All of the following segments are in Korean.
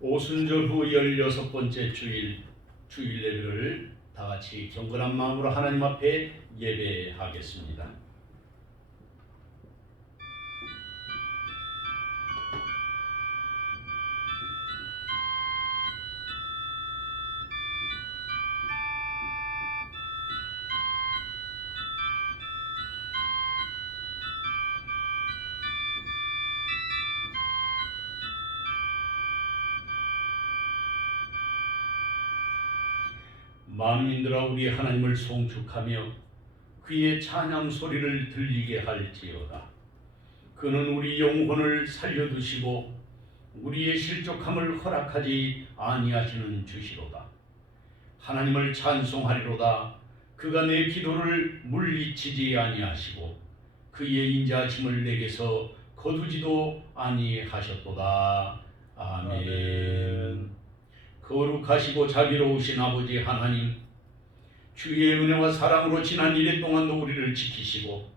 오순절 후 16번째 주일 예배를 다 같이 경건한 마음으로 하나님 앞에 예배하겠습니다. 만민들아 우리 하나님을 송축하며 그의 찬양 소리를 들리게 할지어다. 그는 우리 영혼을 살려두시고 우리의 실족함을 허락하지 아니하시는 주시로다. 하나님을 찬송하리로다. 그가 내 기도를 물리치지 아니하시고 그의 인자하심을 내게서 거두지도 아니하셨도다. 아멘. 거룩하시고 자비로우신 아버지 하나님, 주의 은혜와 사랑으로 지난 이래 동안도 우리를 지키시고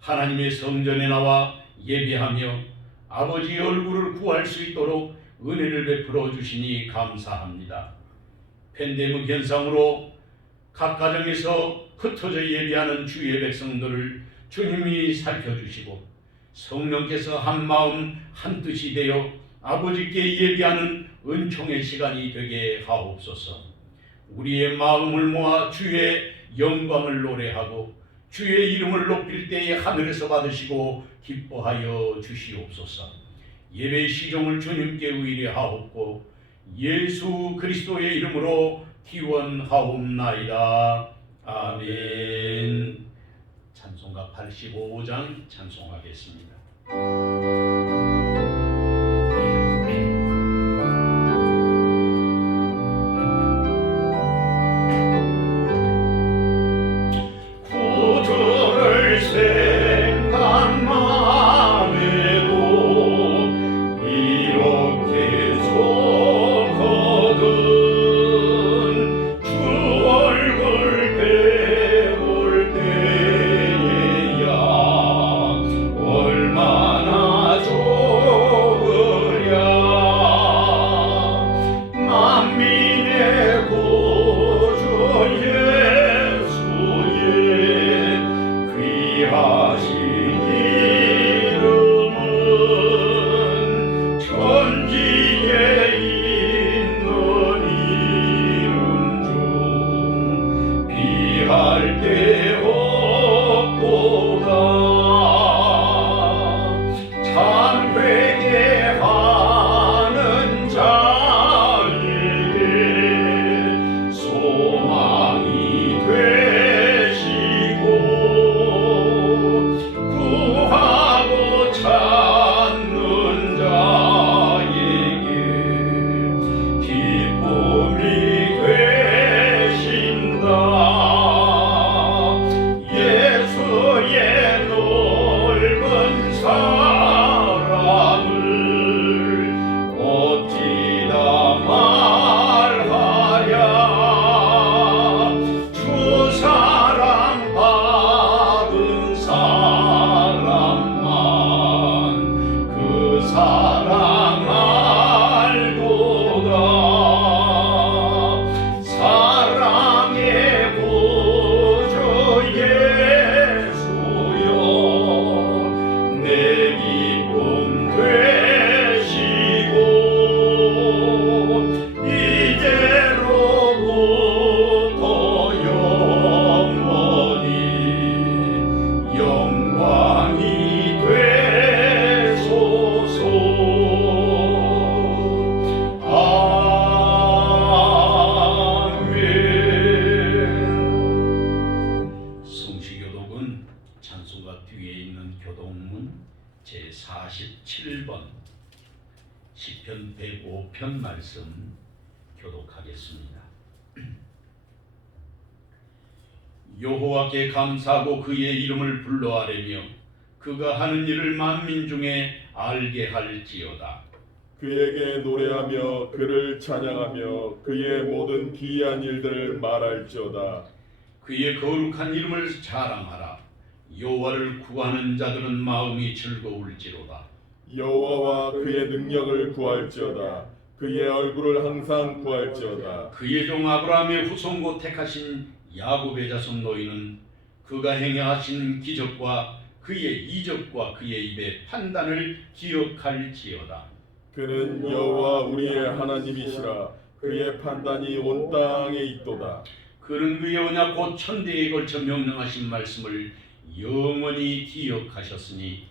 하나님의 성전에 나와 예배하며 아버지의 얼굴을 구할 수 있도록 은혜를 베풀어 주시니 감사합니다. 팬데믹 현상으로 각 가정에서 흩어져 예배하는 주의 백성들을 주님이 살펴주시고 성령께서 한 마음 한 뜻이 되어 아버지께 예배하는 은총의 시간이 되게 하옵소서. 우리의 마음을 모아 주의 영광을 노래하고 주의 이름을 높일 때에 하늘에서 받으시고 기뻐하여 주시옵소서. 예배의 시종을 주님께 의뢰하옵고 예수 그리스도의 이름으로 기원하옵나이다. 아멘. 찬송가 85장 찬송하겠습니다. 제47번 시편 105편 말씀 교독하겠습니다. 여호와께 감사하고 그의 이름을 불러아뢰며 그가 하는 일을 만민 중에 알게 할지어다. 그에게 노래하며 그를 찬양하며 그의 모든 기이한 일들을 말할지어다. 그의 거룩한 이름을 자랑하라. 여호와를 구하는 자들은 마음이 즐거울지로다. 여호와와 그의 능력을 구할지어다. 그의 얼굴을 항상 구할지어다. 그의 종 아브라함의 후손고 택하신 야곱의 자손 너희는 그가 행하신 기적과 그의 이적과 그의 입의 판단을 기억할지어다. 그는 여호와 우리의 하나님이시라. 그의 판단이 온 땅에 있도다. 그는 그의 언약 곧 천대에 걸쳐 명령하신 말씀을 영원히 기억하셨으니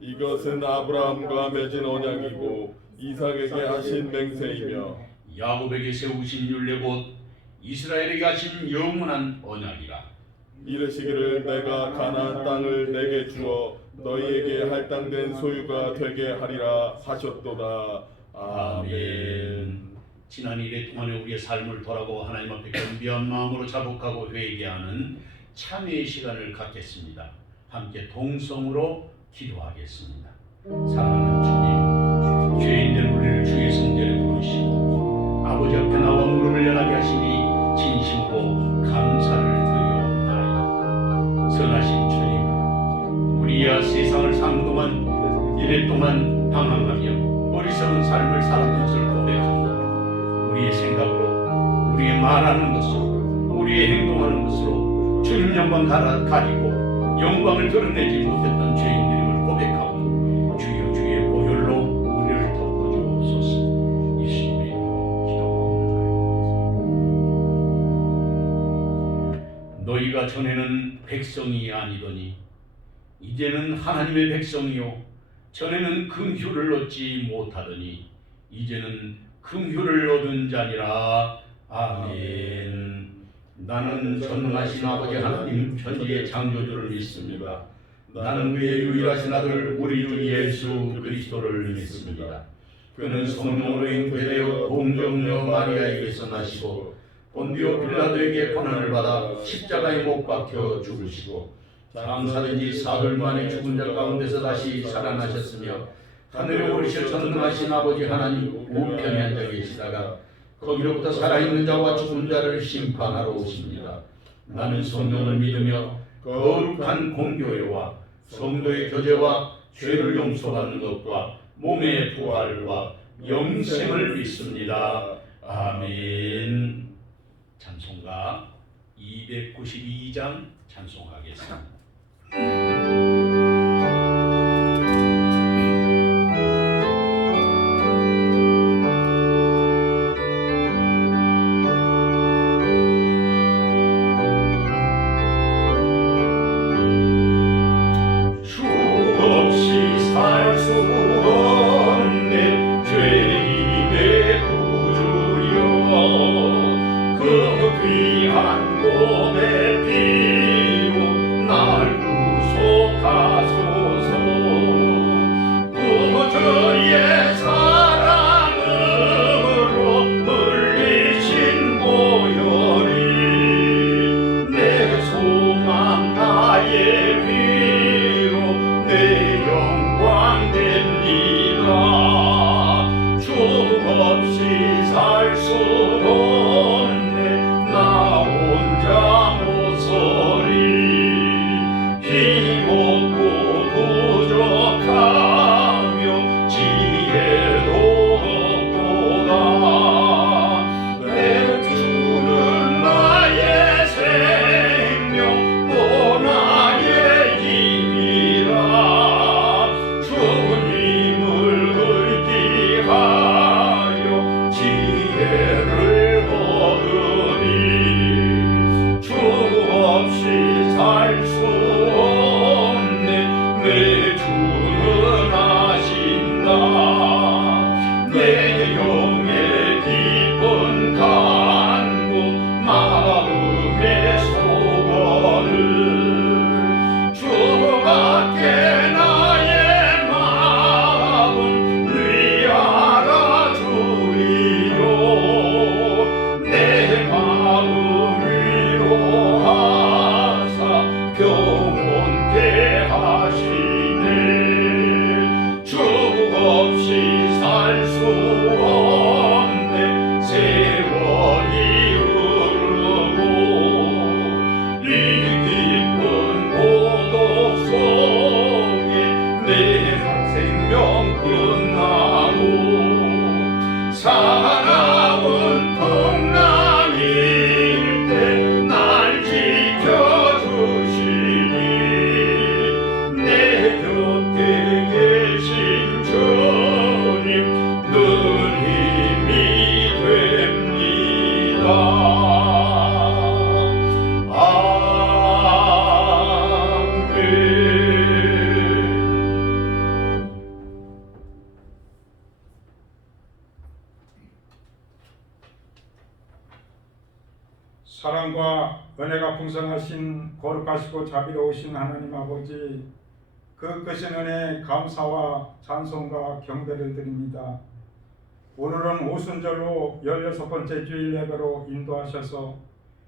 이것은 아브라함과 맺은 언약이고 이삭에게 하신 맹세이며 야곱에게 세우신 율례 곧 이스라엘에게 하신 영원한 언약이라. 이르시기를 내가 가나안 땅을 내게 주어 너희에게 할당된 소유가 되게 하리라 하셨도다. 아멘. 지난 일에 동안에 우리의 삶을 돌아보고 하나님 앞에 겸비한 마음으로 자복하고 회개하는 참회의 시간을 갖겠습니다. 함께 동성으로 기도하겠습니다. 사랑하는 주님, 죄인된 우리를 주의 성전에 부르시고 아버지 앞에 나와 무릎을 연하게 하시니 진심으로 감사를 드려옵나이다. 선하신 주님, 우리야 세상을 사는 동안 이래 동안 방황하며 어리석은 삶을 살았던 것을 고백합니다. 우리의 생각으로, 우리의 말하는 것으로, 우리의 행동하는 것으로 주님 영광 가리고 영광을 드러내지 못했던 죄인들임을 고백하고 주여 주의 보혈로 우리를 덮어주옵소서. 예수님의 이름으로 기도합니다. 너희가 전에는 백성이 아니더니 이제는 하나님의 백성이요 전에는 긍휼을 얻지 못하더니 이제는 긍휼을 얻은 자니라. 아멘. 나는 전능하신 아버지 하나님 천지의 창조주를 믿습니다. 나는 그의 유일하신 아들 우리 주 예수 그리스도를 믿습니다. 그는 성령으로 잉태되어 동정녀 마리아에게서 나시고 본디오 빌라도에게 고난을 받아 십자가에 못 박혀 죽으시고 장사된 지 사흘 만에 죽은 자 가운데서 다시 살아나셨으며 하늘에 오르셔 전능하신 아버지 하나님 우편에 앉아 계시다가 거기로부터 살아있는 자와 죽은 자를 심판하러 오십니다. 나는 성령을 믿으며 거룩한 공교회와 성도의 교제와 죄를 용서받는 것과 몸의 부활과 영생을 믿습니다. 아멘. 찬송가 292장 찬송하겠습니다. 사 사랑과 은혜가 풍성하신 거룩하시고 자비로우신 하나님 아버지, 그 크신 은혜에 감사와 찬송과 경배를 드립니다. 오늘은 오순절로 16번째 주일 예배로 인도하셔서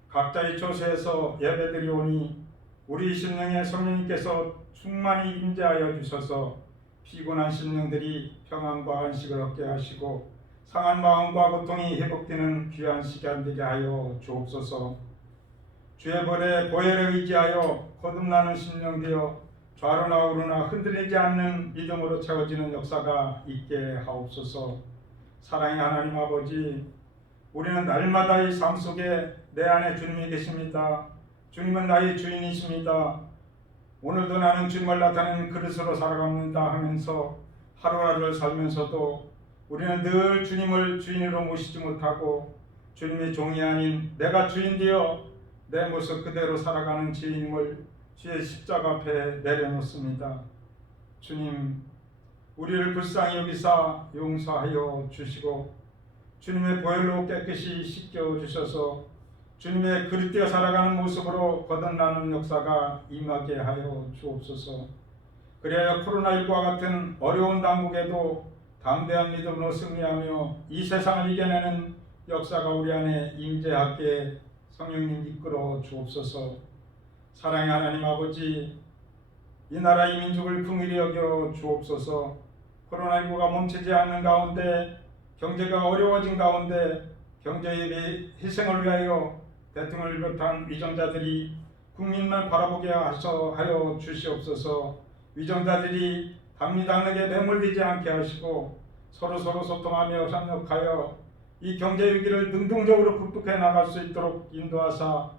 각자의 처소에서 예배드리오니 우리 심령에 성령님께서 충만히 임재하여 주셔서 피곤한 심령들이 평안과 안식을 얻게 하시고 상한 마음과 고통이 회복되는 귀한 시간 되게 하여 주옵소서. 주의 벌에 보혈에 의지하여 거듭나는 심령 되어 좌로나 우로나 흔들리지 않는 믿음으로 채워지는 역사가 있게 하옵소서. 사랑의 하나님 아버지, 우리는 날마다의 삶 속에 내 안에 주님이 계십니다. 주님은 나의 주인이십니다. 오늘도 나는 주님을 나타내는 그릇으로 살아갑니다 하면서 하루하루를 살면서도 우리는 늘 주님을 주인으로 모시지 못하고 주님의 종이 아닌 내가 주인 되어 내 모습 그대로 살아가는 주님을 주의 십자가 앞에 내려놓습니다. 주님, 우리를 불쌍히 여기사 용서하여 주시고 주님의 보혈로 깨끗이 씻겨 주셔서 주님의 그릇되어 살아가는 모습으로 거듭나는 역사가 임하게 하여 주옵소서. 그리하여 코로나19와 같은 어려운 당국에도 담대한 믿음으로 승리하며 이 세상을 이겨내는 역사가 우리 안에 임재하게 성령님 이끌어 주옵소서. 사랑의 하나님 아버지, 이 나라 이 민족을 긍휼히 여겨 주옵소서. 코로나19가 멈추지 않는 가운데, 경제가 어려워진 가운데 경제의 희생을 위하여 대통령을 비롯한 위정자들이 국민만 바라보게 하여 주시옵소서. 위정자들이 당리당락에 매몰되지 않게 하시고 서로 소통하며 협력하여 이 경제 위기를 능동적으로 극복해 나갈 수 있도록 인도하사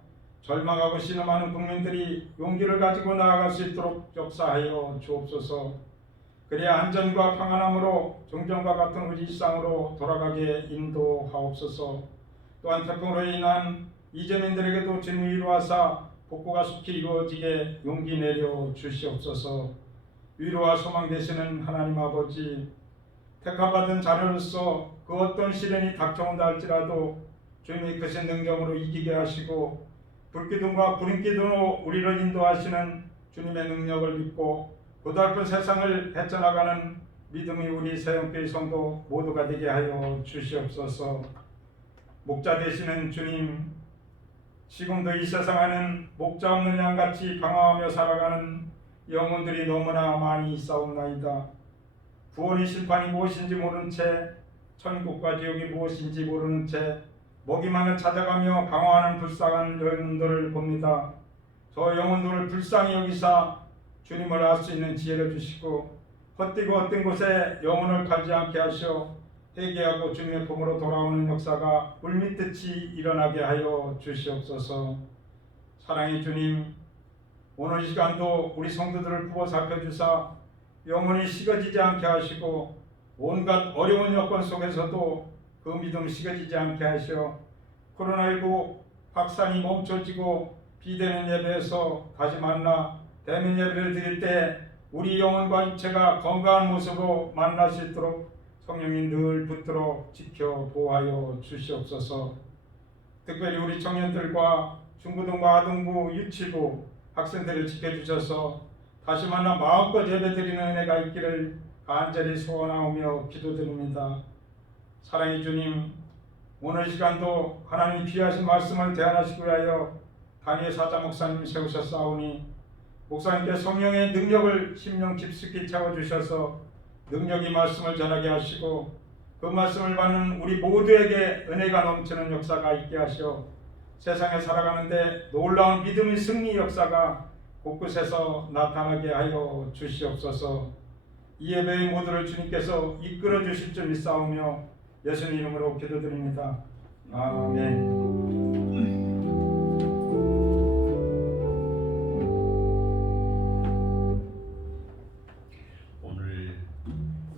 절망하고 신음하는 국민들이 용기를 가지고 나아갈 수 있도록 역사하여 주옵소서. 그래야 안전과 평안함으로 정전과 같은 우리 일상으로 돌아가게 인도하옵소서. 또한 태풍으로 인한 이재민들에게도 주님이 이루하사 복구가 속히 이루어지게 용기 내려 주시옵소서. 위로와 소망 되시는 하나님 아버지, 택함받은 자녀로서 그 어떤 시련이 닥쳐온다 할지라도 주님이 크신 능력으로 이기게 하시고 불기둥과 구름기둥으로 우리를 인도하시는 주님의 능력을 믿고 고달픈 세상을 헤쳐나가는 믿음이 우리 새영교회 성도 모두가 되게 하여 주시옵소서. 목자 되시는 주님, 지금도 이 세상에는 목자 없는 양같이 방황하며 살아가는 영혼들이 너무나 많이 있사옵나이다. 구원의 심판이 무엇인지 모른 채, 천국과 지옥이 무엇인지 모르는 채 먹이만을 찾아가며 방황하는 불쌍한 영혼들을 봅니다. 저 영혼들을 불쌍히 여기사 주님을 알 수 있는 지혜를 주시고 헛되고 헛된 곳에 영혼을 갈지 않게 하시어 회개하고 주님의 품으로 돌아오는 역사가 물밑듯이 일어나게 하여 주시옵소서. 사랑의 주님, 오늘 이 시간도 우리 성도들을 부어 살펴주사 영혼이 식어지지 않게 하시고 온갖 어려운 여건 속에서도 그 믿음 식어지지 않게 하시어 코로나19 확산이 멈춰지고 비대면 예배에서 다시 만나 대면 예배를 드릴 때 우리 영혼과 육체가 건강한 모습으로 만날 수 있도록 성령님 늘 붙들어 지켜 보호하여 주시옵소서. 특별히 우리 청년들과 중고등부, 아동부, 유치부 학생들을 지켜주셔서 다시 만나 마음껏 예배드리는 은혜가 있기를 간절히 소원하오며 기도드립니다. 사랑의 주님, 오늘 시간도 하나님 귀하신 말씀을 대안하시기 위하여 다니엘 사자 목사님 세우셨사오니 목사님께 성령의 능력을 심령 깊숙이 채워주셔서 능력이 말씀을 전하게 하시고 그 말씀을 받는 우리 모두에게 은혜가 넘치는 역사가 있게 하시어 세상에 살아가는데 놀라운 믿음의 승리 역사가 곳곳에서 나타나게 하여 주시옵소서. 이 예배의 모두를 주님께서 이끌어 주실 줄 믿사오며 예수님 이름으로 기도드립니다. 아멘. 오늘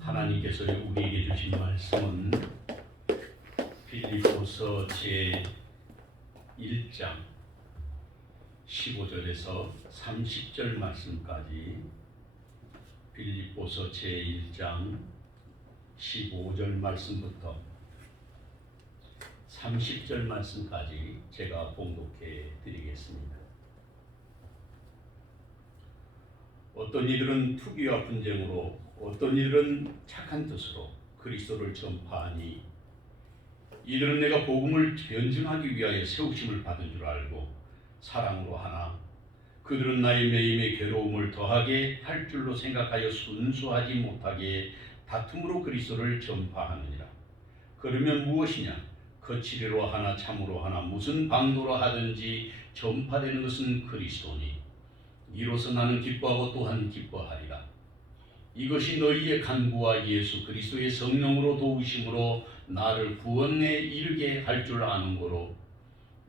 하나님께서 우리에게 주신 말씀은 빌립보서 제 1장 15절에서 30절 말씀까지, 빌립보서 제 1장 15절 말씀부터 30절 말씀까지 제가 봉독해 드리겠습니다. 어떤 이들은 투기와 분쟁으로, 어떤 이들은 착한 뜻으로 그리스도를 전파하니 이들은 내가 복음을 변증하기 위하여 세우심을 받은 줄 알고 사랑으로 하나 그들은 나의 매임의 괴로움을 더하게 할 줄로 생각하여 순수하지 못하게 다툼으로 그리스도를 전파하느니라. 그러면 무엇이냐? 거칠이로 하나 참으로 하나 무슨 방도로 하든지 전파되는 것은 그리스도니 이로써 나는 기뻐하고 또한 기뻐하리라. 이것이 너희의 간구와 예수 그리스도의 성령으로 도우심으로 나를 구원에 이르게 할 줄 아는 거로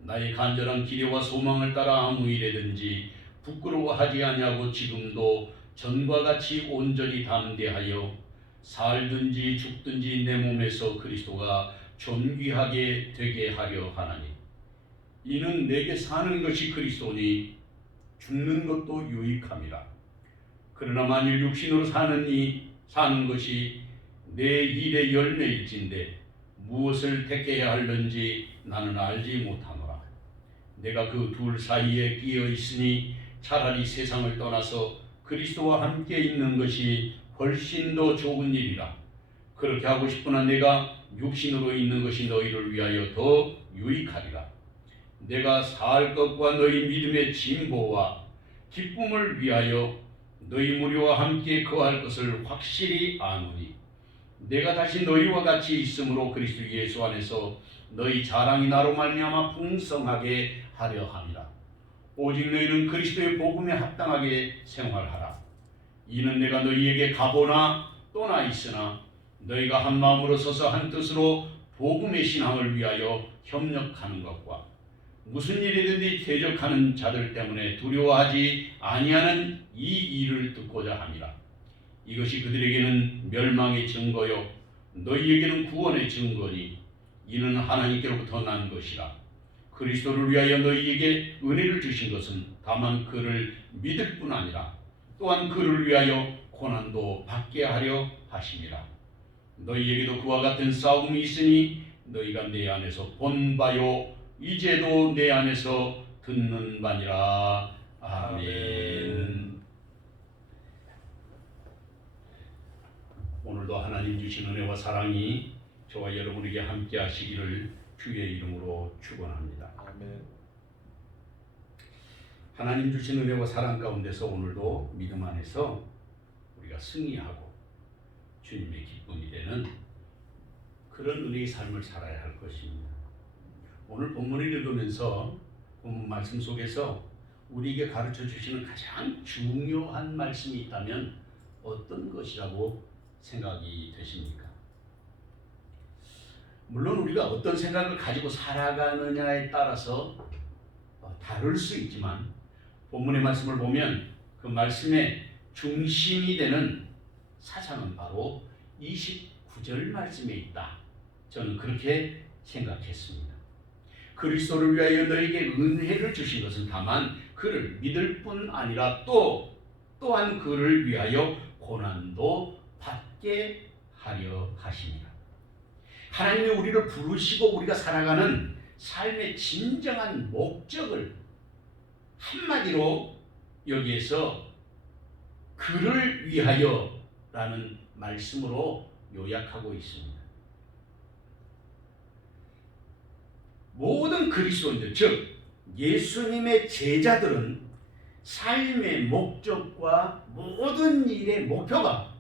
나의 간절한 기대와 소망을 따라 아무 일에든지 부끄러워하지 아니하고 지금도 전과 같이 온전히 담대하여 살든지 죽든지 내 몸에서 그리스도가 존귀하게 되게 하려 하나니 이는 내게 사는 것이 그리스도니 죽는 것도 유익함이라. 그러나 만일 육신으로 사는 것이 내 일의 열매일진데 무엇을 택해야 할는지 나는 알지 못하노라. 내가 그 둘 사이에 끼어 있으니 차라리 세상을 떠나서 그리스도와 함께 있는 것이 훨씬 더 좋은 일이라. 그렇게 하고 싶으나 내가 육신으로 있는 것이 너희를 위하여 더 유익하리라. 내가 살 것과 너희 믿음의 진보와 기쁨을 위하여 너희 무리와 함께 거할 것을 확실히 아노니 내가 다시 너희와 같이 있으므로 그리스도 예수 안에서 너희 자랑이 나로 말미암아 풍성하게 하려 함이라. 오직 너희는 그리스도의 복음에 합당하게 생활하라. 이는 내가 너희에게 가보나 떠나 있으나 너희가 한 마음으로 서서 한 뜻으로 복음의 신앙을 위하여 협력하는 것과 무슨 일이든지 대적하는 자들 때문에 두려워하지 아니하는 이 일을 듣고자 함이라. 이것이 그들에게는 멸망의 증거요 너희에게는 구원의 증거니 이는 하나님께로부터 난 것이라. 그리스도를 위하여 너희에게 은혜를 주신 것은 다만 그를 믿을 뿐 아니라 또한 그를 위하여 고난도 받게 하려 하심이라. 너희에게도 그와 같은 싸움이 있으니 너희가 내 안에서 본 바요 이제도 내 안에서 듣는 바니라. 아멘. 오늘도 하나님 주신 은혜와 사랑이 저와 여러분에게 함께 하시기를 주의 이름으로 축원합니다. 아멘. 하나님 주신 은혜와 사랑 가운데서 오늘도 믿음 안에서 우리가 승리하고 주님의 기쁨이 되는 그런 은혜의 삶을 살아야 할 것입니다. 오늘 본문을 읽으면서 본문 말씀 속에서 우리에게 가르쳐 주시는 가장 중요한 말씀이 있다면 어떤 것이라고 생각이 되십니까? 물론 우리가 어떤 생각을 가지고 살아가느냐에 따라서 다를 수 있지만 본문의 말씀을 보면 그 말씀의 중심이 되는 사상은 바로 29절 말씀에 있다. 저는 그렇게 생각했습니다. 그리스도를 위하여 너에게 은혜를 주신 것은 다만 그를 믿을 뿐 아니라 또한 그를 위하여 고난도 받게 하려 하십니다. 하나님이 우리를 부르시고 우리가 살아가는 삶의 진정한 목적을 한마디로 여기에서 그를 위하여 라는 말씀으로 요약하고 있습니다. 모든 그리스도인들, 즉 예수님의 제자들은 삶의 목적과 모든 일의 목표가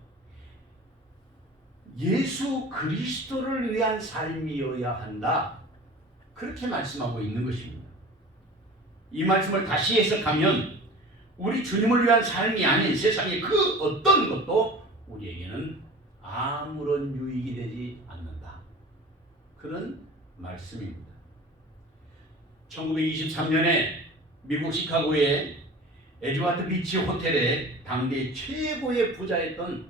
예수 그리스도를 위한 삶이어야 한다. 그렇게 말씀하고 있는 것입니다. 이 말씀을 다시 해석하면 우리 주님을 위한 삶이 아닌 세상의 그 어떤 것도 우리에게는 아무런 유익이 되지 않는다. 그런 말씀입니다. 1923년에 미국 시카고의 에즈와드 비치 호텔에 당대 최고의 부자였던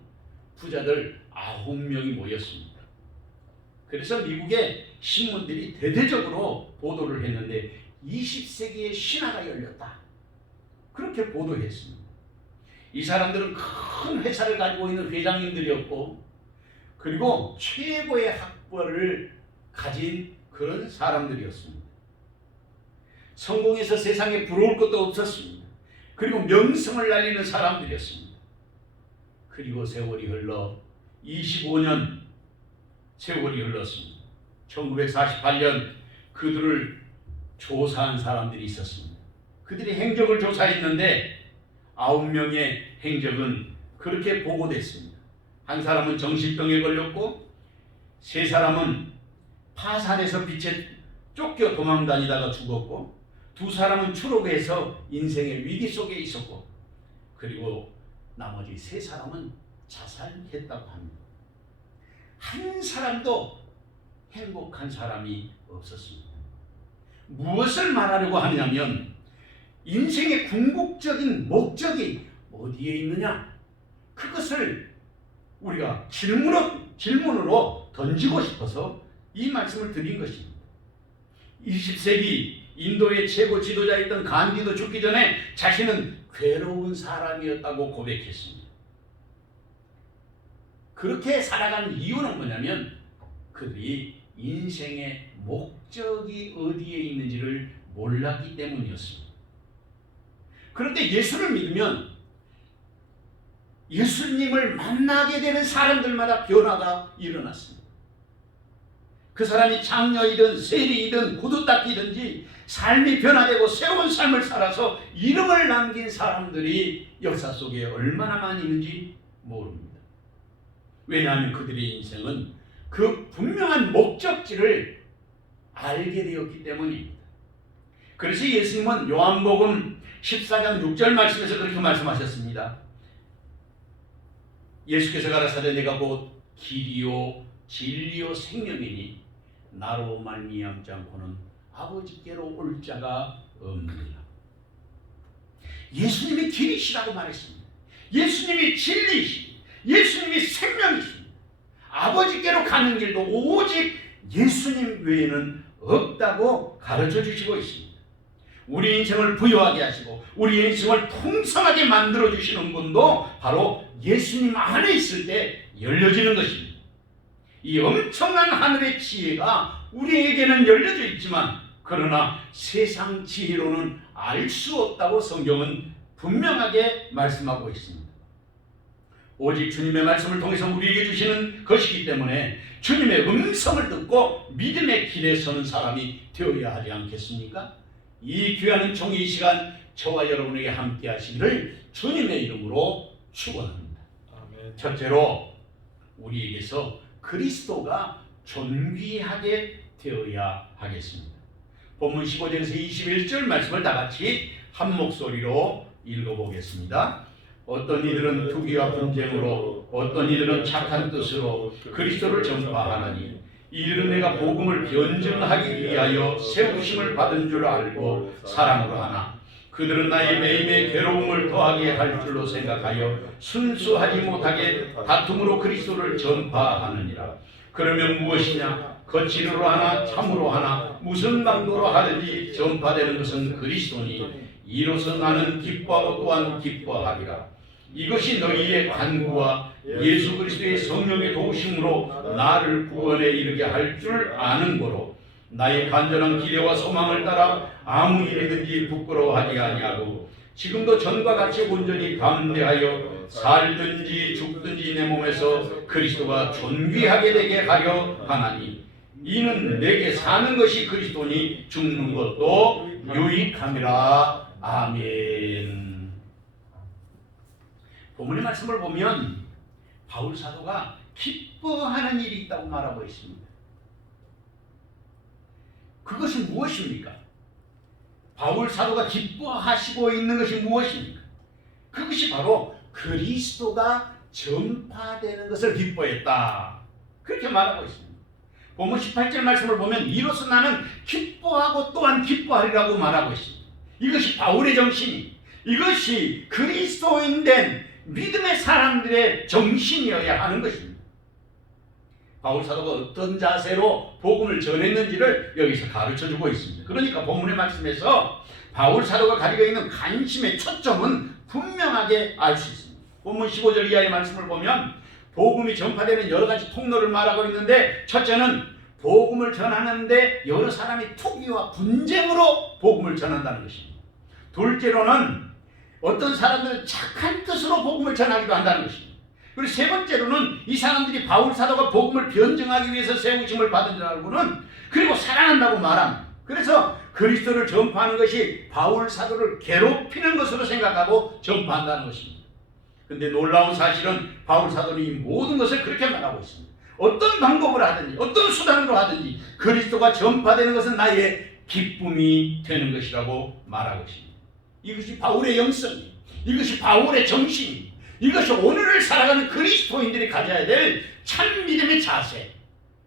부자들 9명이 모였습니다. 그래서 미국의 신문들이 대대적으로 보도를 했는데 20세기의 신화가 열렸다. 그렇게 보도했습니다. 이 사람들은 큰 회사를 가지고 있는 회장님들이었고 그리고 최고의 학벌을 가진 그런 사람들이었습니다. 성공해서 세상에 부러울 것도 없었습니다. 그리고 명성을 날리는 사람들이었습니다. 그리고 세월이 흘러 25년 세월이 흘렀습니다. 1948년 그들을 조사한 사람들이 있었습니다. 그들이 행적을 조사했는데 9명의 행적은 그렇게 보고됐습니다. 한 사람은 정신병에 걸렸고, 3사람은 파산에서 빛에 쫓겨 도망다니다가 죽었고, 2사람은 추록해서 인생의 위기 속에 있었고, 그리고 나머지 3사람은 자살했다고 합니다. 한 사람도 행복한 사람이 없었습니다. 무엇을 말하려고 하냐면 인생의 궁극적인 목적이 어디에 있느냐, 그것을 우리가 질문으로 던지고 싶어서 이 말씀을 드린 것입니다. 20세기 인도의 최고 지도자였던 간디도 죽기 전에 자신은 괴로운 사람이었다고 고백했습니다. 그렇게 살아간 이유는 뭐냐면 그들이 인생의 목적이 어디에 있는지를 몰랐기 때문이었습니다. 그런데 예수를 믿으면 예수님을 만나게 되는 사람들마다 변화가 일어났습니다. 그 사람이 장녀이든 세리이든 구두 닦이든지 삶이 변화되고 새로운 삶을 살아서 이름을 남긴 사람들이 역사 속에 얼마나 많이 있는지 모릅니다. 왜냐하면 그들의 인생은 그 분명한 목적지를 알게 되었기 때문입니다. 그래서 예수님은 요한복음 14장 6절 말씀에서 그렇게 말씀하셨습니다. 예수께서 가라사대 내가 곧 길이요 진리요 생명이니 나로 말미암지 않고는 아버지께로 올 자가 없느니라. 예수님이 길이시라고 말했습니다. 예수님이 진리이십니다. 예수님이 생명이십니다. 아버지께로 가는 길도 오직 예수님 외에는 없다고 가르쳐 주시고 있습니다. 우리 인생을 부유하게 하시고 우리 인생을 풍성하게 만들어 주시는 분도 바로 예수님 안에 있을 때 열려지는 것입니다. 이 엄청난 하늘의 지혜가 우리에게는 열려져 있지만 그러나 세상 지혜로는 알 수 없다고 성경은 분명하게 말씀하고 있습니다. 오직 주님의 말씀을 통해서 우리에게 주시는 것이기 때문에 주님의 음성을 듣고 믿음의 길에 서는 사람이 되어야 하지 않겠습니까? 이 귀한 은총이 이 시간 저와 여러분에게 함께 하시기를 주님의 이름으로 축원합니다. 아멘. 첫째로 우리에게서 그리스도가 존귀하게 되어야 하겠습니다. 본문 15절에서 21절 말씀을 다 같이 한 목소리로 읽어보겠습니다. 어떤 이들은 투기와 분쟁으로, 어떤 이들은 착한 뜻으로 그리스도를 전파하나니 이들은 내가 복음을 변증하기 위하여 세우심을 받은 줄 알고 사랑으로 하나 그들은 나의 매임에 괴로움을 더하게 할 줄로 생각하여 순수하지 못하게 다툼으로 그리스도를 전파하느니라. 그러면 무엇이냐? 거칠으로 하나 참으로 하나 무슨 방도로 하든지 전파되는 것은 그리스도니 이로써 나는 기뻐하고 또한 기뻐하리라. 이것이 너희의 간구와 예수 그리스도의 성령의 도우심으로 나를 구원에 이르게 할 줄 아는 거로 나의 간절한 기대와 소망을 따라 아무 일이든지 부끄러워하지 아니하고 지금도 전과 같이 온전히 감대하여 살든지 죽든지 내 몸에서 그리스도가 존귀하게 되게 하려 하나니 이는 내게 사는 것이 그리스도니 죽는 것도 유익함이라. 아멘. 본문의 말씀을 보면 바울 사도가 기뻐하는 일이 있다고 말하고 있습니다. 그것이 무엇입니까? 바울 사도가 기뻐하시고 있는 것이 무엇입니까? 그것이 바로 그리스도가 전파되는 것을 기뻐했다. 그렇게 말하고 있습니다. 본문 18절 말씀을 보면 이로써 나는 기뻐하고 또한 기뻐하리라고 말하고 있습니다. 이것이 바울의 정신이, 이것이 그리스도인 된 믿음의 사람들의 정신이어야 하는 것입니다. 바울 사도가 어떤 자세로 복음을 전했는지를 여기서 가르쳐주고 있습니다. 그러니까 본문의 말씀에서 바울 사도가 가지고 있는 관심의 초점은 분명하게 알 수 있습니다. 본문 15절 이하의 말씀을 보면 복음이 전파되는 여러 가지 통로를 말하고 있는데 첫째는 복음을 전하는데 여러 사람이 투기와 분쟁으로 복음을 전한다는 것입니다. 둘째로는 어떤 사람들은 착한 뜻으로 복음을 전하기도 한다는 것입니다. 그리고 세 번째로는 이 사람들이 바울 사도가 복음을 변증하기 위해서 세우심을 받은 줄 알고는 그리고 사랑한다고 말합니다. 그래서 그리스도를 전파하는 것이 바울 사도를 괴롭히는 것으로 생각하고 전파한다는 것입니다. 근데 놀라운 사실은 바울 사도는 이 모든 것을 그렇게 말하고 있습니다. 어떤 방법을 하든지 어떤 수단으로 하든지 그리스도가 전파되는 것은 나의 기쁨이 되는 것이라고 말하고 있습니다. 이것이 바울의 영성입니다. 이것이 바울의 정신입니다. 이것이 오늘을 살아가는 그리스도인들이 가져야 될 참 믿음의 자세,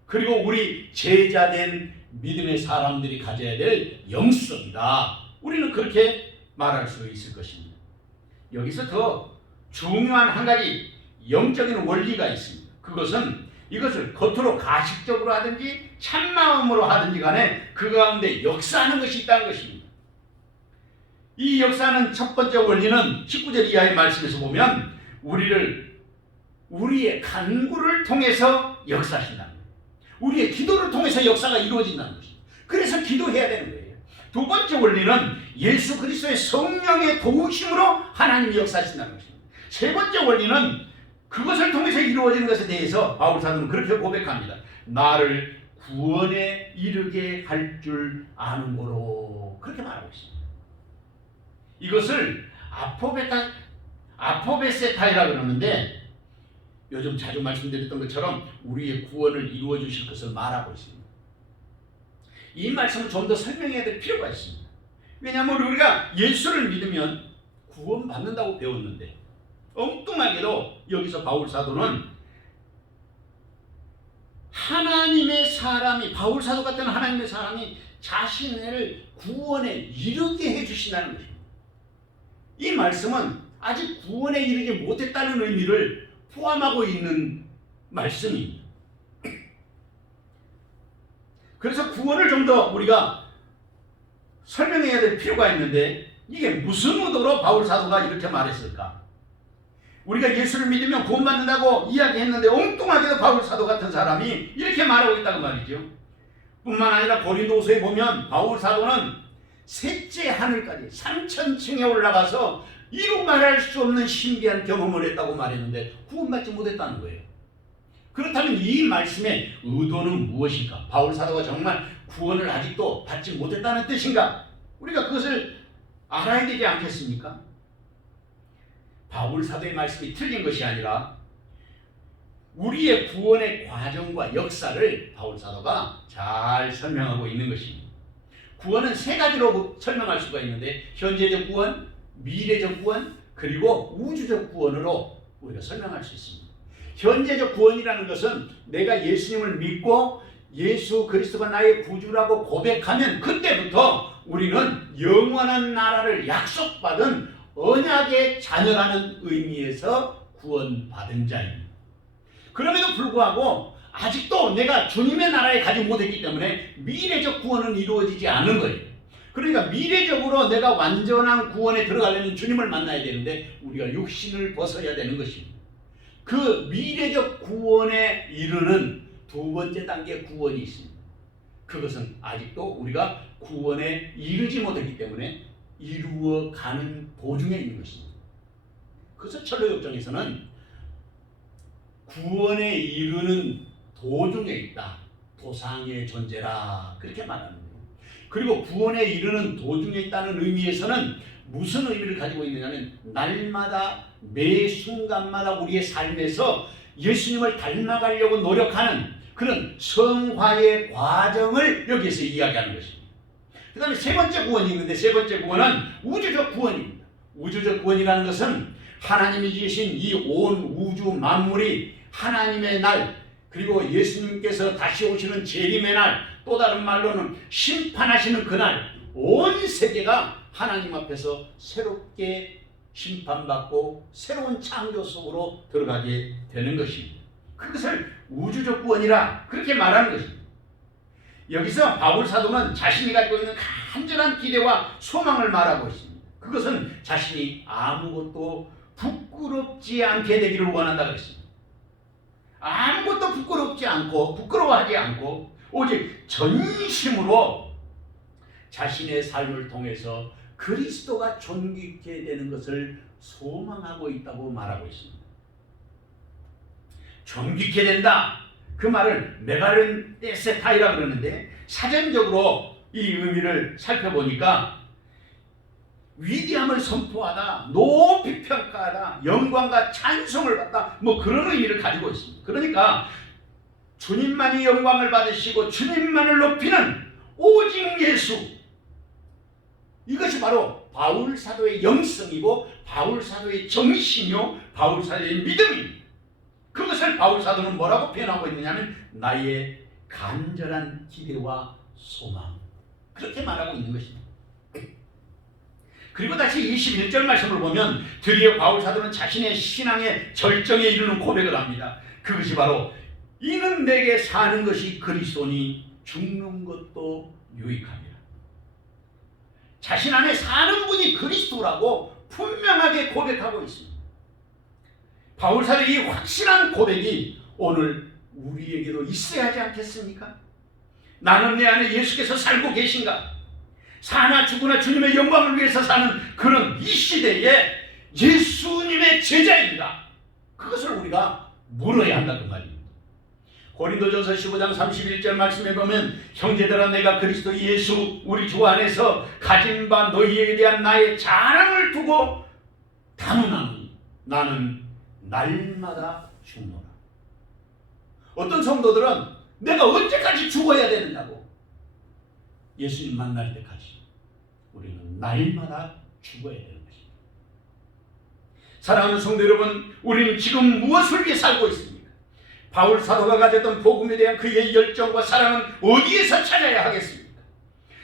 그리고 우리 제자된 믿음의 사람들이 가져야 될 영성이다. 우리는 그렇게 말할 수 있을 것입니다. 여기서 더 중요한 한 가지 영적인 원리가 있습니다. 그것은 이것을 겉으로 가식적으로 하든지 참마음으로 하든지 간에 그 가운데 역사하는 것이 있다는 것입니다. 이 역사는 첫 번째 원리는 19절 이하의 말씀에서 보면 우리의 간구를 통해서 역사하신다는 거예요. 우리의 기도를 통해서 역사가 이루어진다는 것입니다. 그래서 기도해야 되는 거예요. 두 번째 원리는 예수 그리스도의 성령의 도우심으로 하나님이 역사하신다는 것입니다. 세 번째 원리는 그것을 통해서 이루어지는 것에 대해서 바울 사도는 그렇게 고백합니다. 나를 구원에 이르게 할 줄 아는 거로 그렇게 말하고 있습니다. 이것을 아포베세타이라 그러는데 요즘 자주 말씀드렸던 것처럼 우리의 구원을 이루어 주실 것을 말하고 있습니다. 이 말씀을 좀 더 설명해야 될 필요가 있습니다. 왜냐하면 우리가 예수를 믿으면 구원받는다고 배웠는데 엉뚱하게도 여기서 바울 사도는 하나님의 사람이, 바울 사도 같은 하나님의 사람이 자신을 구원에 이르게 해주신다는 것입니다. 이 말씀은 아직 구원에 이르지 못했다는 의미를 포함하고 있는 말씀입니다. 그래서 구원을 좀 더 우리가 설명해야 될 필요가 있는데 이게 무슨 의도로 바울 사도가 이렇게 말했을까? 우리가 예수를 믿으면 구원받는다고 이야기했는데 엉뚱하게도 바울 사도 같은 사람이 이렇게 말하고 있다고 말이죠. 뿐만 아니라 고린도서에 보면 바울 사도는 셋째 하늘까지 3000층에 올라가서 이루 말할 수 없는 신비한 경험을 했다고 말했는데 구원받지 못했다는 거예요. 그렇다면 이 말씀의 의도는 무엇일까? 바울 사도가 정말 구원을 아직도 받지 못했다는 뜻인가? 우리가 그것을 알아야 되지 않겠습니까? 바울 사도의 말씀이 틀린 것이 아니라 우리의 구원의 과정과 역사를 바울 사도가 잘 설명하고 있는 것입니다. 구원은 세 가지로 설명할 수가 있는데 현재적 구원, 미래적 구원, 그리고 우주적 구원으로 우리가 설명할 수 있습니다. 현재적 구원이라는 것은 내가 예수님을 믿고 예수 그리스도가 나의 구주라고 고백하면 그때부터 우리는 영원한 나라를 약속받은 언약의 자녀라는 의미에서 구원받은 자입니다. 그럼에도 불구하고 아직도 내가 주님의 나라에 가지 못했기 때문에 미래적 구원은 이루어지지 않은 거예요. 그러니까 미래적으로 내가 완전한 구원에 들어가려면 주님을 만나야 되는데 우리가 육신을 벗어야 되는 것입니다. 그 미래적 구원에 이르는 두 번째 단계 구원이 있습니다. 그것은 아직도 우리가 구원에 이르지 못했기 때문에 이루어가는 도중에 있는 것입니다. 그래서 철로역정에서는 구원에 이르는 도중에 있다. 도상의 존재라 그렇게 말하는 거예요. 그리고 구원에 이르는 도중에 있다는 의미에서는 무슨 의미를 가지고 있느냐면 날마다 매 순간마다 우리의 삶에서 예수님을 닮아가려고 노력하는 그런 성화의 과정을 여기에서 이야기하는 것입니다. 그 다음에 세 번째 구원이 있는데 세 번째 구원은 우주적 구원입니다. 우주적 구원이라는 것은 하나님이 지으신 이 온 우주 만물이 하나님의 날, 그리고 예수님께서 다시 오시는 재림의 날, 또 다른 말로는 심판하시는 그날, 온 세계가 하나님 앞에서 새롭게 심판받고 새로운 창조 속으로 들어가게 되는 것입니다. 그것을 우주적 구원이라 그렇게 말하는 것입니다. 여기서 바울 사도는 자신이 가지고 있는 간절한 기대와 소망을 말하고 있습니다. 그것은 자신이 아무것도 부끄럽지 않게 되기를 원한다 그랬습니다. 아무것도 부끄럽지 않고 부끄러워하지 않고 오직 전심으로 자신의 삶을 통해서 그리스도가 존귀케 되는 것을 소망하고 있다고 말하고 있습니다. 존귀케 된다. 그 말을 메가른 테세타이라 그러는데 사전적으로 이 의미를 살펴보니까 위대함을 선포하다, 높이 평가하다, 영광과 찬송을 받다, 뭐 그런 의미를 가지고 있습니다. 그러니까 주님만이 영광을 받으시고 주님만을 높이는 오직 예수, 이것이 바로 바울 사도의 영성이고 바울 사도의 정신이요 바울 사도의 믿음입니다. 그것을 바울 사도는 뭐라고 표현하고 있느냐면 나의 간절한 기대와 소망, 그렇게 말하고 있는 것입니다. 그리고 다시 21절 말씀을 보면 드디어 바울 사도는 자신의 신앙의 절정에 이르는 고백을 합니다. 그것이 바로 이는 내게 사는 것이 그리스도니 죽는 것도 유익함이라. 자신 안에 사는 분이 그리스도라고 분명하게 고백하고 있습니다. 바울 사도의 이 확실한 고백이 오늘 우리에게도 있어야 하지 않겠습니까? 나는 내 안에 예수께서 살고 계신가? 사나 죽으나 주님의 영광을 위해서 사는 그런 이 시대에 예수님의 제자인가? 그것을 우리가 물어야 한다 그 말입니다. 고린도전서 15장 31절 말씀에 보면 형제들아 내가 그리스도 예수 우리 주 안에서 가진 바 너희에 대한 나의 자랑을 두고 단언하노니 나는 날마다 죽노라. 어떤 성도들은 내가 언제까지 죽어야 되느냐고, 예수님 만날 때까지 우리는 날마다 죽어야 되는 것입니다. 사랑하는 성도 여러분, 우리는 지금 무엇을 위해 살고 있습니까? 바울 사도가 가졌던 복음에 대한 그의 열정과 사랑은 어디에서 찾아야 하겠습니까?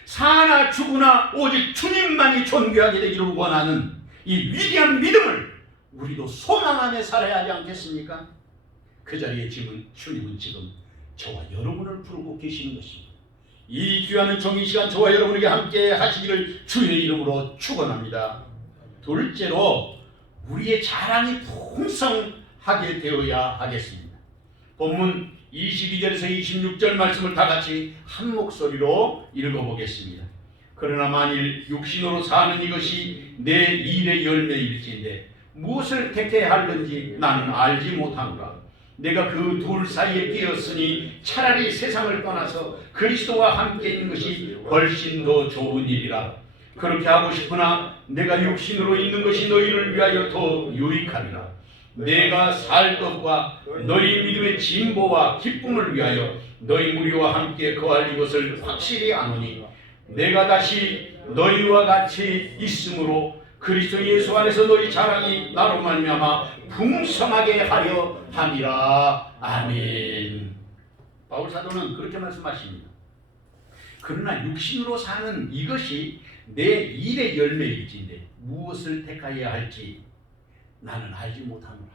사나 죽으나 오직 주님만이 존귀하게 되기를 원하는 이 위대한 믿음을 우리도 소망하며 살아야 하지 않겠습니까? 그 자리에 지금 주님은 지금 저와 여러분을 부르고 계시는 것입니다. 이 귀한 종이 시간 저와 여러분에게 함께 하시기를 주의 이름으로 축원합니다. 둘째로 우리의 자랑이 풍성하게 되어야 하겠습니다. 본문 22절에서 26절 말씀을 다 같이 한 목소리로 읽어보겠습니다. 그러나 만일 육신으로 사는 이것이 내 일의 열매일지인데 무엇을 택해야 하는지 나는 알지 못한가. 내가 그 둘 사이에 끼었으니 차라리 세상을 떠나서 그리스도와 함께 있는 것이 훨씬 더 좋은 일이라. 그렇게 하고 싶으나 내가 육신으로 있는 것이 너희를 위하여 더 유익하리라. 내가 살 것과 너희 믿음의 진보와 기쁨을 위하여 너희 무리와 함께 거할 이것을 확실히 아노니 내가 다시 너희와 같이 있으므로 그리스도 예수 안에서 너희 자랑이 나로 말미암아 풍성하게 하려 함이라. 아멘. 바울 사도는 그렇게 말씀하십니다. 그러나 육신으로 사는 이것이 내 일의 열매일지인데 무엇을 택하여야 할지 나는 알지 못하노라.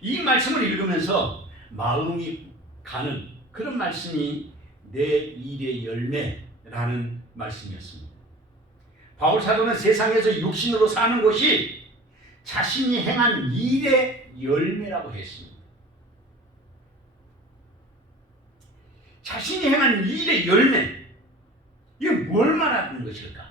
이 말씀을 읽으면서 마음이 가는 그런 말씀이 내 일의 열매라는 말씀이었습니다. 바울 사도는 세상에서 육신으로 사는 것이 자신이 행한 일의 열매라고 했습니다. 자신이 행한 일의 열매, 이게 뭘 말하는 것일까?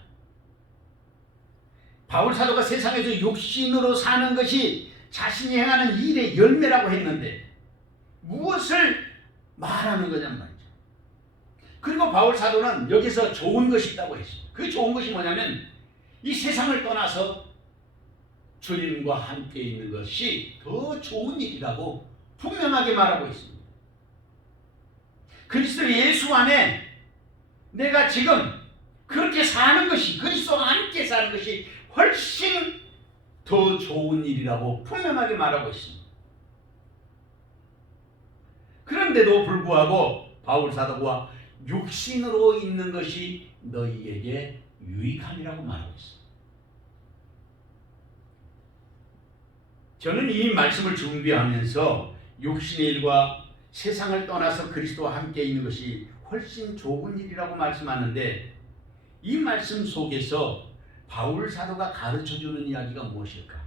바울 사도가 세상에서 육신으로 사는 것이 자신이 행하는 일의 열매라고 했는데 무엇을 말하는 거냔 말이죠. 그리고 바울 사도는 여기서 좋은 것이 있다고 했습니다. 그 좋은 것이 뭐냐면 이 세상을 떠나서 주님과 함께 있는 것이 더 좋은 일이라고 분명하게 말하고 있습니다. 그리스도 예수 안에 내가 지금 그렇게 사는 것이, 그리스도와 함께 사는 것이 훨씬 더 좋은 일이라고 분명하게 말하고 있습니다. 그런데도 불구하고 바울 사도가 육신으로 있는 것이 너희에게 유익함이라고 말하고 있습니다. 저는 이 말씀을 준비하면서 육신의 일과 세상을 떠나서 그리스도와 함께 있는 것이 훨씬 좋은 일이라고 말씀하는데 이 말씀 속에서 바울 사도가 가르쳐주는 이야기가 무엇일까?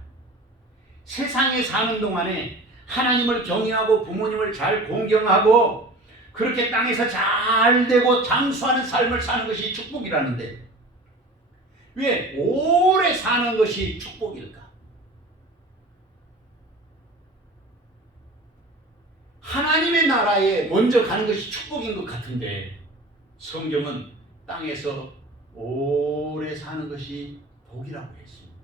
세상에 사는 동안에 하나님을 경외하고 부모님을 잘 공경하고 그렇게 땅에서 잘 되고 장수하는 삶을 사는 것이 축복이라는데 왜 오래 사는 것이 축복일까? 하나님의 나라에 먼저 가는 것이 축복인 것 같은데 성경은 땅에서 오래 사는 것이 복이라고 했습니다.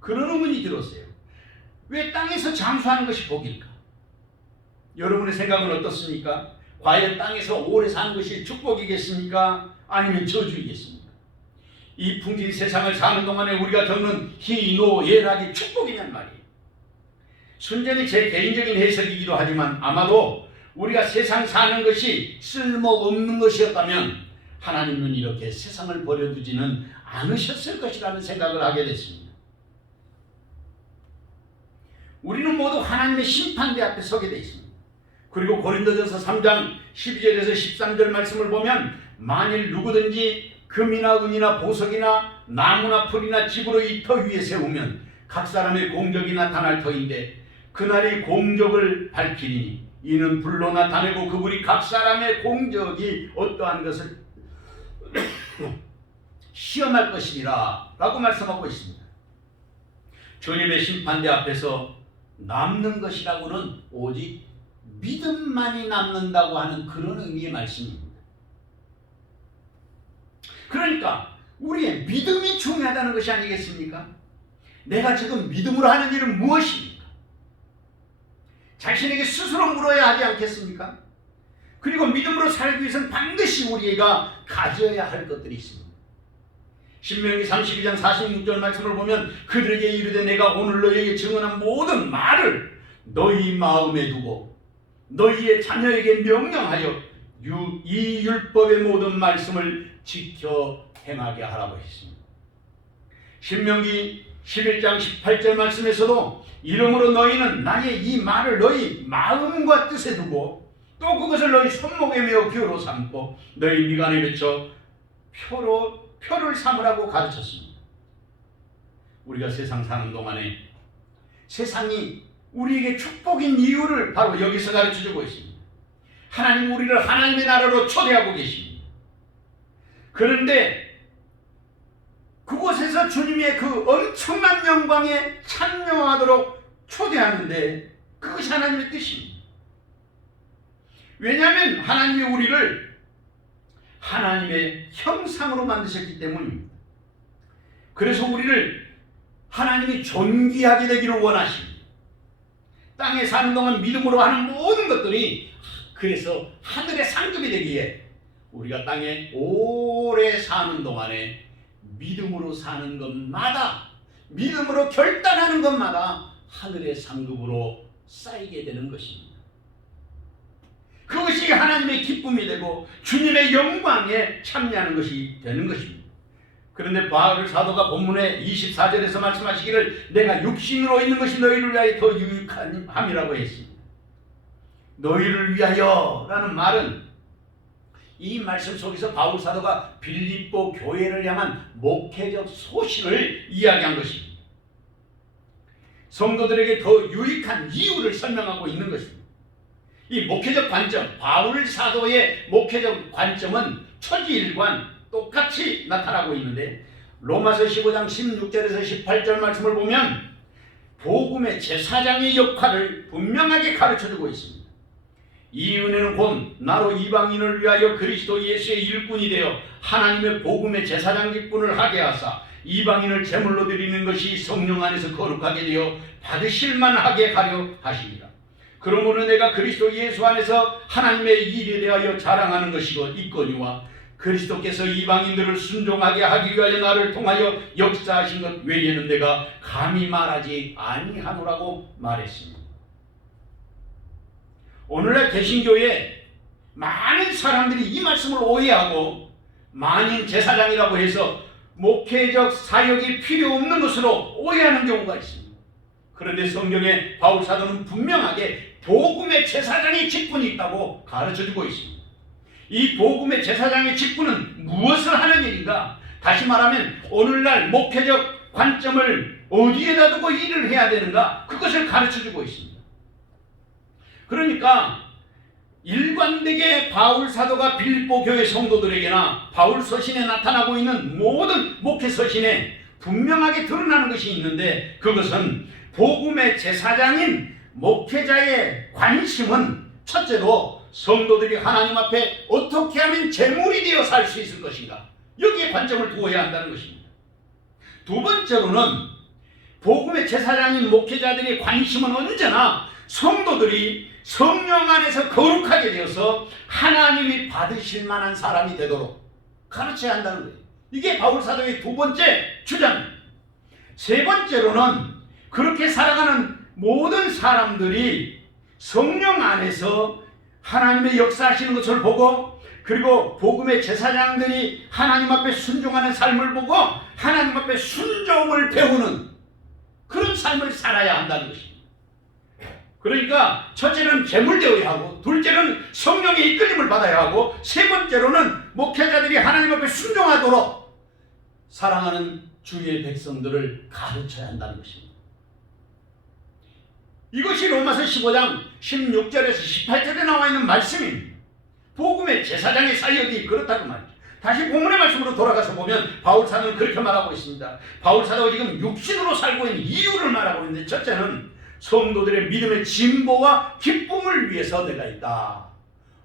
그런 의문이 들었어요. 왜 땅에서 장수하는 것이 복일까? 여러분의 생각은 어떻습니까? 과연 땅에서 오래 사는 것이 축복이겠습니까? 아니면 저주이겠습니까? 이 풍진 세상을 사는 동안에 우리가 겪는 희노애락이 축복이냔 말이에요. 순전히 제 개인적인 해석이기도 하지만 아마도 우리가 세상 사는 것이 쓸모없는 것이었다면 하나님은 이렇게 세상을 버려두지는 않으셨을 것이라는 생각을 하게 됐습니다. 우리는 모두 하나님의 심판대 앞에 서게 되어 있습니다. 그리고 고린도전서 3장 12절에서 13절 말씀을 보면 만일 누구든지 금이나 은이나 보석이나 나무나 풀이나 집으로 이 터 위에 세우면 각 사람의 공적이 나타날 터인데 그날이 공적을 밝히니 이는 불로 나타내고 그 불이 각 사람의 공적이 어떠한 것을 시험할 것이니라 라고 말씀하고 있습니다. 주님의 심판대 앞에서 남는 것이라고는 오직 믿음만이 남는다고 하는 그런 의미의 말씀입니다. 그러니까 우리의 믿음이 중요하다는 것이 아니겠습니까? 내가 지금 믿음으로 하는 일은 무엇입니까? 자신에게 스스로 물어야 하지 않겠습니까? 그리고 믿음으로 살기 위해서는 반드시 우리가 가져야 할 것들이 있습니다. 신명기 32장 46절 말씀을 보면 그들에게 이르되 내가 오늘 너희에게 증언한 모든 말을 너희 마음에 두고 너희의 자녀에게 명령하여 이 율법의 모든 말씀을 지켜 행하게 하라고 했습니다. 신명기 11장 18절 말씀에서도 이러므로 너희는 나의 이 말을 너희 마음과 뜻에 두고 또 그것을 너희 손목에 메어 기호로 삼고 너희 미간에 맺혀 표를 삼으라고 가르쳤습니다. 우리가 세상 사는 동안에 세상이 우리에게 축복인 이유를 바로 여기서 가르쳐주고 있습니다. 하나님 우리를 하나님의 나라로 초대하고 계십니다. 그런데 그곳에서 주님의 그 엄청난 영광에 참여하도록 초대하는데 그것이 하나님의 뜻입니다. 왜냐하면 하나님이 우리를 하나님의 형상으로 만드셨기 때문입니다. 그래서 우리를 하나님이 존귀하게 되기를 원하십니다. 땅에 사는 동안 믿음으로 하는 모든 것들이 그래서 하늘의 상급이 되기에 우리가 땅에 오래 사는 동안에 믿음으로 사는 것마다 믿음으로 결단하는 것마다 하늘의 상급으로 쌓이게 되는 것입니다. 그것이 하나님의 기쁨이 되고 주님의 영광에 참여하는 것이 되는 것입니다. 그런데 바울 사도가 본문의 24절에서 말씀하시기를 내가 육신으로 있는 것이 너희를 위하여 더 유익함이라고 했습니다. 너희를 위하여 라는 말은 이 말씀 속에서 바울 사도가 빌립보 교회를 향한 목회적 소신을 이야기한 것입니다. 성도들에게 더 유익한 이유를 설명하고 있는 것입니다. 이 목회적 관점, 바울 사도의 목회적 관점은 초지일관 똑같이 나타나고 있는데 로마서 15장 16절에서 18절 말씀을 보면 복음의 제사장의 역할을 분명하게 가르쳐주고 있습니다. 이 은혜는 곧 나로 이방인을 위하여 그리스도 예수의 일꾼이 되어 하나님의 복음의 제사장 직분을 하게 하사 이방인을 제물로 드리는 것이 성령 안에서 거룩하게 되어 받으실 만하게 하려 하십니다. 그러므로 내가 그리스도 예수 안에서 하나님의 일에 대하여 자랑하는 것이고 있거니와 그리스도께서 이방인들을 순종하게 하기 위하여 나를 통하여 역사하신 것 외에는 내가 감히 말하지 아니하노라고 말했습니다. 오늘날 개신교에 많은 사람들이 이 말씀을 오해하고 만인 제사장이라고 해서 목회적 사역이 필요 없는 것으로 오해하는 경우가 있습니다. 그런데 성경에 바울 사도는 분명하게 복음의 제사장의 직분이 있다고 가르쳐주고 있습니다. 이 복음의 제사장의 직분은 무엇을 하는 일인가? 다시 말하면 오늘날 목회적 관점을 어디에다 두고 일을 해야 되는가, 그것을 가르쳐주고 있습니다. 그러니까 일관되게 바울 사도가 빌립보 교회 성도들에게나 바울 서신에 나타나고 있는 모든 목회 서신에 분명하게 드러나는 것이 있는데, 그것은 복음의 제사장인 목회자의 관심은 첫째로 성도들이 하나님 앞에 어떻게 하면 제물이 되어 살 수 있을 것인가, 여기에 관점을 두어야 한다는 것입니다. 두 번째로는 복음의 제사장인 목회자들의 관심은 언제나 성도들이 성령 안에서 거룩하게 되어서 하나님이 받으실 만한 사람이 되도록 가르쳐야 한다는 거예요. 이게 바울 사도의 두 번째 주장입니다. 세 번째로는 그렇게 살아가는 모든 사람들이 성령 안에서 하나님의 역사하시는 것을 보고, 그리고 복음의 제사장들이 하나님 앞에 순종하는 삶을 보고 하나님 앞에 순종을 배우는 그런 삶을 살아야 한다는 것입니다. 그러니까 첫째는 제물되어야 하고, 둘째는 성령의 이끌림을 받아야 하고, 세 번째로는 목회자들이 하나님 앞에 순종하도록 사랑하는 주의 백성들을 가르쳐야 한다는 것입니다. 이것이 로마서 15장 16절에서 18절에 나와 있는 말씀입니다. 복음의 제사장의 사역이 그렇다고 말이죠. 다시 본문의 말씀으로 돌아가서 보면 바울 사도는 그렇게 말하고 있습니다. 바울 사도가 지금 육신으로 살고 있는 이유를 말하고 있는데, 첫째는 성도들의 믿음의 진보와 기쁨을 위해서 내가 있다.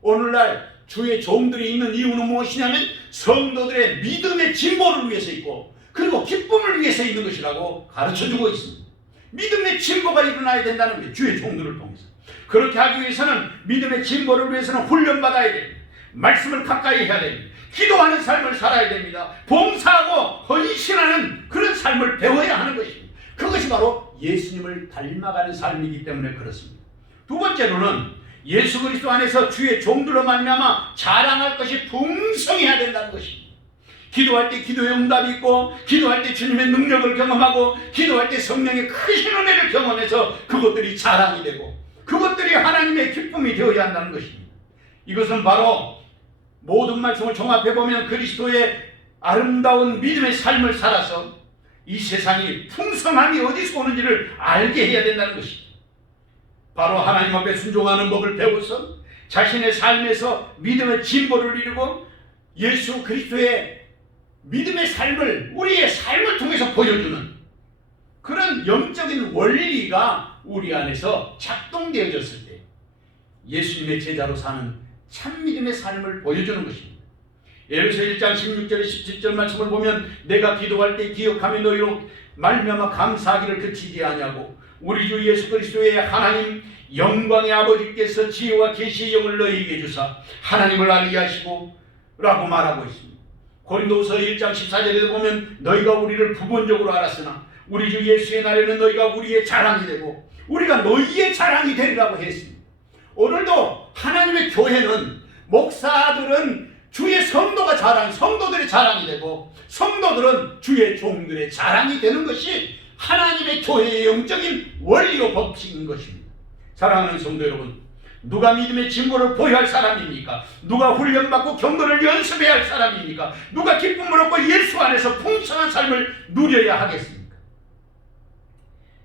오늘날 주의 종들이 있는 이유는 무엇이냐면 성도들의 믿음의 진보를 위해서 있고, 그리고 기쁨을 위해서 있는 것이라고 가르쳐주고 있습니다. 믿음의 진보가 일어나야 된다는 게 주의 종들을 통해서. 그렇게 하기 위해서는, 믿음의 진보를 위해서는 훈련받아야 됩니다. 말씀을 가까이 해야 됩니다. 기도하는 삶을 살아야 됩니다. 봉사하고 헌신하는 그런 삶을 배워야 하는 것입니다. 그것이 바로 예수님을 닮아가는 삶이기 때문에 그렇습니다. 두 번째로는 예수 그리스도 안에서 주의 종들로 말미암아 자랑할 것이 풍성해야 된다는 것입니다. 기도할 때 기도의 응답이 있고, 기도할 때 주님의 능력을 경험하고, 기도할 때 성령의 크신 은혜를 경험해서 그것들이 자랑이 되고, 그것들이 하나님의 기쁨이 되어야 한다는 것입니다. 이것은 바로 모든 말씀을 종합해보면 그리스도의 아름다운 믿음의 삶을 살아서 이 세상이 풍성함이 어디서 오는지를 알게 해야 된다는 것입니다. 바로 하나님 앞에 순종하는 법을 배워서 자신의 삶에서 믿음의 진보를 이루고 예수 그리스도의 믿음의 삶을 우리의 삶을 통해서 보여주는 그런 영적인 원리가 우리 안에서 작동되어졌을 때 예수님의 제자로 사는 참 믿음의 삶을 보여주는 것입니다. 에베소 1장 16절에 17절 말씀을 보면 내가 기도할 때 기억하며 너희로 말미암아 감사하기를 그치지 아니하고 우리 주 예수 그리스도의 하나님 영광의 아버지께서 지혜와 계시의 영을 너희에게 주사 하나님을 알게 하시고 라고 말하고 있습니다. 고린도후서 1장 14절에도 보면 너희가 우리를 부분적으로 알았으나 우리 주 예수의 날에는 너희가 우리의 자랑이 되고 우리가 너희의 자랑이 되리라고 했습니다. 오늘도 하나님의 교회는 목사들은 주의 성도가 성도들의 자랑이 되고 성도들은 주의 종들의 자랑이 되는 것이 하나님의 교회의 영적인 원리요 법칙인 것입니다. 사랑하는 성도 여러분, 누가 믿음의 진보를 보여야 할 사람입니까? 누가 훈련받고 경건을 연습해야 할 사람입니까? 누가 기쁨을 얻고 예수 안에서 풍성한 삶을 누려야 하겠습니까?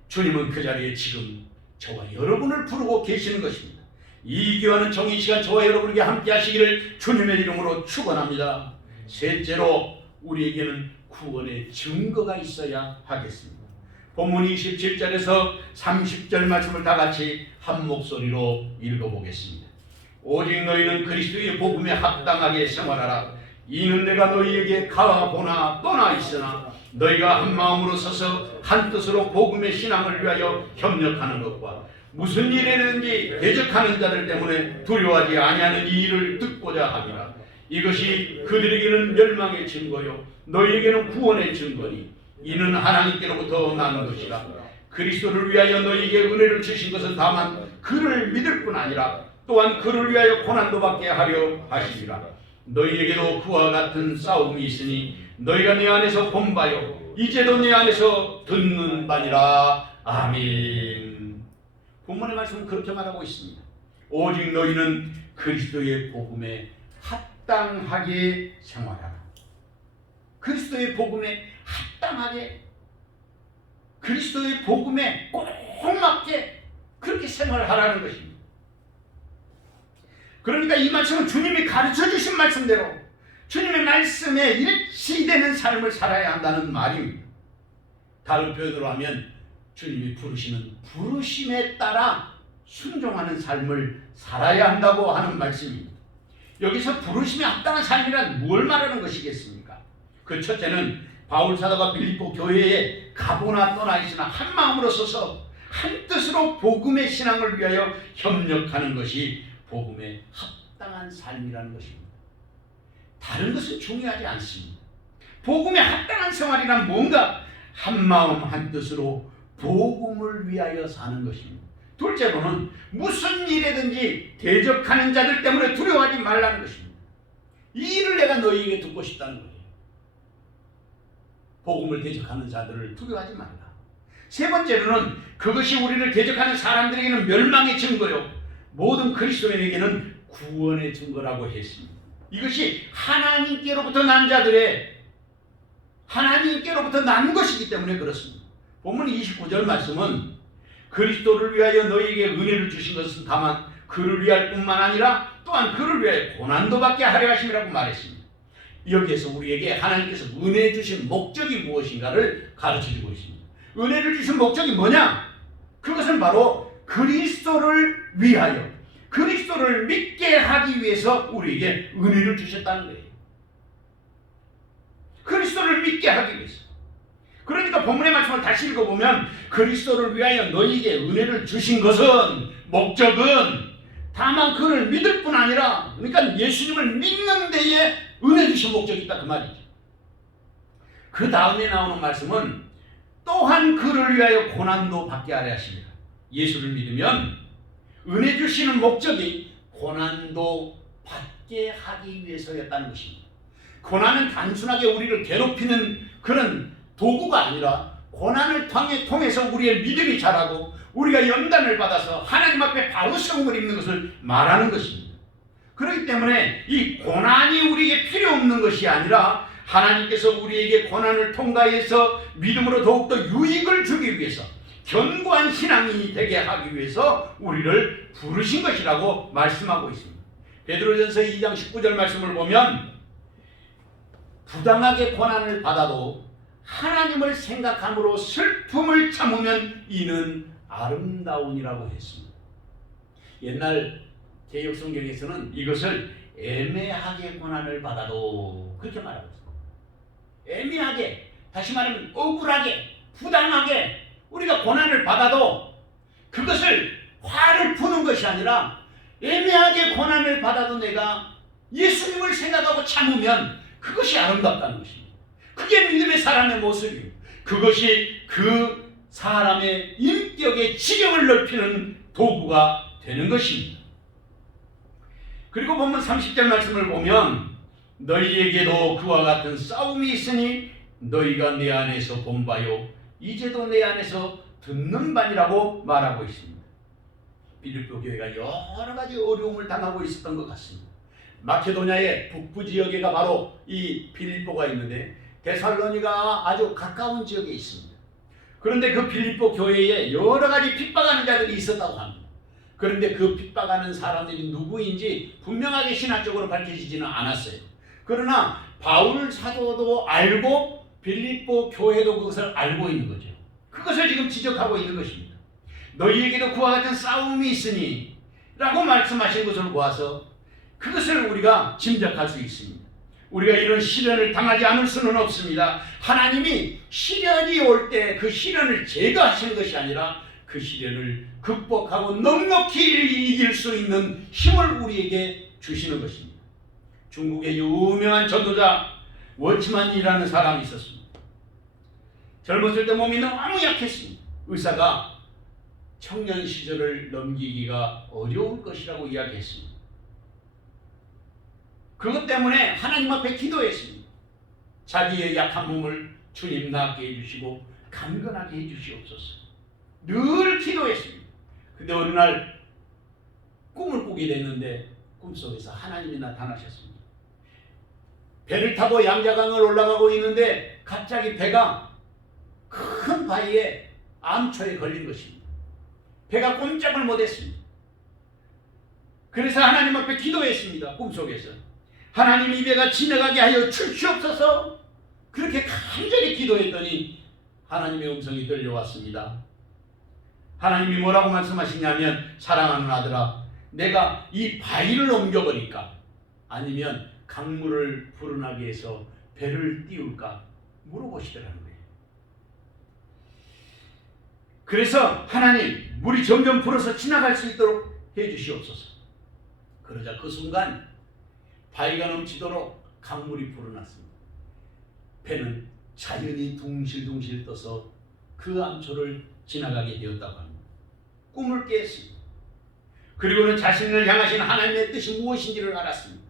주님은 그 자리에 지금 저와 여러분을 부르고 계시는 것입니다. 이 귀하는 정의 시간 저와 여러분에게 함께 하시기를 주님의 이름으로 축원합니다. 셋째로 우리에게는 구원의 증거가 있어야 하겠습니다. 본문 27절에서 30절 말씀을 다 같이 한 목소리로 읽어보겠습니다. 오직 너희는 그리스도의 복음에 합당하게 생활하라. 이는 내가 너희에게 가보나 떠나 있으나 너희가 한 마음으로 서서 한 뜻으로 복음의 신앙을 위하여 협력하는 것과 무슨 일에는지 대적하는 자들 때문에 두려워하지 아니하는 이 일을 듣고자 함이라. 이것이 그들에게는 멸망의 증거요 너희에게는 구원의 증거니 이는 하나님께로부터 나는 것이라. 그리스도를 위하여 너희에게 은혜를 주신 것은 다만 그를 믿을 뿐 아니라 또한 그를 위하여 고난도 받게 하려 하시리라. 너희에게도 그와 같은 싸움이 있으니 너희가 내 안에서 본 바요 이제도 내 안에서 듣는 바니라. 아멘. 본문의 말씀은 그렇게 말하고 있습니다. 오직 너희는 그리스도의 복음에 합당하게 생활하라. 그리스도의 복음에 합당하게 그리스도의 복음에 꼭 맞게 그렇게 생활하라는 것입니다. 그러니까 이 말씀은 주님이 가르쳐 주신 말씀대로 주님의 말씀에 일치되는 삶을 살아야 한다는 말입니다. 다른 표현으로 하면 주님이 부르시는 부르심에 따라 순종하는 삶을 살아야 한다고 하는 말씀입니다. 여기서 부르심에 합당한 삶이란 무엇을 말하는 것이겠습니까? 그 첫째는 바울 사도가 빌립보 교회에 가보나 떠나 있으나 한 마음으로 서서 한 뜻으로 복음의 신앙을 위하여 협력하는 것이 복음에 합당한 삶이라는 것입니다. 다른 것은 중요하지 않습니다. 복음에 합당한 생활이란 뭔가 한 마음 한 뜻으로 복음을 위하여 사는 것입니다. 둘째로는 무슨 일에든지 대적하는 자들 때문에 두려워하지 말라는 것입니다. 이 일을 내가 너희에게 듣고 싶다는 거예요. 복음을 대적하는 자들을 두려워하지 말라. 세 번째로는 그것이 우리를 대적하는 사람들에게는 멸망의 증거요 모든 그리스도인에게는 구원의 증거라고 했습니다. 이것이 하나님께로부터 난 자들의 하나님께로부터 난 것이기 때문에 그렇습니다. 본문 29절 말씀은 그리스도를 위하여 너희에게 은혜를 주신 것은 다만 그를 위할 뿐만 아니라 또한 그를 위하여 고난도 받게 하려 하심이라고 말했습니다. 여기에서 우리에게 하나님께서 은혜 주신 목적이 무엇인가를 가르쳐주고 있습니다. 은혜를 주신 목적이 뭐냐? 그것은 바로 그리스도를 위하여 그리스도를 믿게 하기 위해서 우리에게 은혜를 주셨다는 거예요. 그리스도를 믿게 하기 위해서. 그러니까 본문의 말씀을 다시 읽어보면 그리스도를 위하여 너희에게 은혜를 주신 것은 목적은 다만 그를 믿을 뿐 아니라 그러니까 예수님을 믿는 데에 은혜 주신 목적이 있다 그 말이죠. 그 다음에 나오는 말씀은 또한 그를 위하여 고난도 받게 하려 하십니다. 예수를 믿으면 은혜 주시는 목적이 고난도 받게 하기 위해서였다는 것입니다. 고난은 단순하게 우리를 괴롭히는 그런 도구가 아니라 고난을 통해서 우리의 믿음이 자라고 우리가 연단을 받아서 하나님 앞에 바로 세움을 입는 것을 말하는 것입니다. 그렇기 때문에 이 고난이 우리에게 필요 없는 것이 아니라 하나님께서 우리에게 고난을 통과해서 믿음으로 더욱더 유익을 주기 위해서 견고한 신앙이 되게 하기 위해서 우리를 부르신 것이라고 말씀하고 있습니다. 베드로전서 2장 19절 말씀을 보면 부당하게 고난을 받아도 하나님을 생각함으로 슬픔을 참으면 이는 아름다우니라고 했습니다. 옛날 개역성경에서는 이것을 애매하게 고난을 받아도 그렇게 말하고 있습니다. 애매하게, 다시 말하면 억울하게, 부당하게 우리가 고난을 받아도 그것을 화를 푸는 것이 아니라 애매하게 고난을 받아도 내가 예수님을 생각하고 참으면 그것이 아름답다는 것입니다. 그게 믿음의 사람의 모습이에요. 그것이 그 사람의 인격의 지경을 넓히는 도구가 되는 것입니다. 그리고 본문 30절 말씀을 보면 너희에게도 그와 같은 싸움이 있으니 너희가 내 안에서 본 바요 이제도 내 안에서 듣는 바니라고 말하고 있습니다. 빌립보 교회가 여러 가지 어려움을 당하고 있었던 것 같습니다. 마케도냐의 북부 지역에가 바로 이 빌립보가 있는데 데살로니가 아주 가까운 지역에 있습니다. 그런데 그 빌립보 교회에 여러 가지 핍박하는 자들이 있었다고 합니다. 그런데 그 핍박하는 사람들이 누구인지 분명하게 신학적으로 밝혀지지는 않았어요. 그러나 바울 사도도 알고 빌립보 교회도 그것을 알고 있는 거죠. 그것을 지금 지적하고 있는 것입니다. 너희에게도 그와 같은 싸움이 있으니 라고 말씀하신 것을 보아서 그것을 우리가 짐작할 수 있습니다. 우리가 이런 시련을 당하지 않을 수는 없습니다. 하나님이 시련이 올 때 그 시련을 제거하시는 것이 아니라 그 시련을 극복하고 넉넉히 이길 수 있는 힘을 우리에게 주시는 것입니다. 중국의 유명한 전도자 워치만이라는 사람이 있었습니다. 젊었을 때 몸이 너무 약했습니다. 의사가 청년 시절을 넘기기가 어려울 것이라고 이야기했습니다. 그것 때문에 하나님 앞에 기도했습니다. 자기의 약한 몸을 주님 낫게 해주시고 강건하게 해주시옵소서. 늘 기도했습니다. 근데 어느 날 꿈을 꾸게 됐는데 꿈속에서 하나님이 나타나셨습니다. 배를 타고 양자강을 올라가고 있는데 갑자기 배가 큰 바위에 암초에 걸린 것입니다. 배가 꼼짝을 못했습니다. 그래서 하나님 앞에 기도했습니다. 꿈속에서 하나님 이 배가 지나가게 하여 주시옵소서. 그렇게 간절히 기도했더니 하나님의 음성이 들려왔습니다. 하나님이 뭐라고 말씀하시냐면 사랑하는 아들아, 내가 이 바위를 옮겨버릴까 아니면 강물을 불어나게 해서 배를 띄울까 물어보시더라는 거예요. 그래서 하나님, 물이 점점 불어서 지나갈 수 있도록 해주시옵소서. 그러자 그 순간 바위가 넘치도록 강물이 불어났습니다. 배는 자연히 둥실둥실 떠서 그 암초를 지나가게 되었다고 합니다. 꿈을 깼습니다. 그리고는 자신을 향하신 하나님의 뜻이 무엇인지를 알았습니다.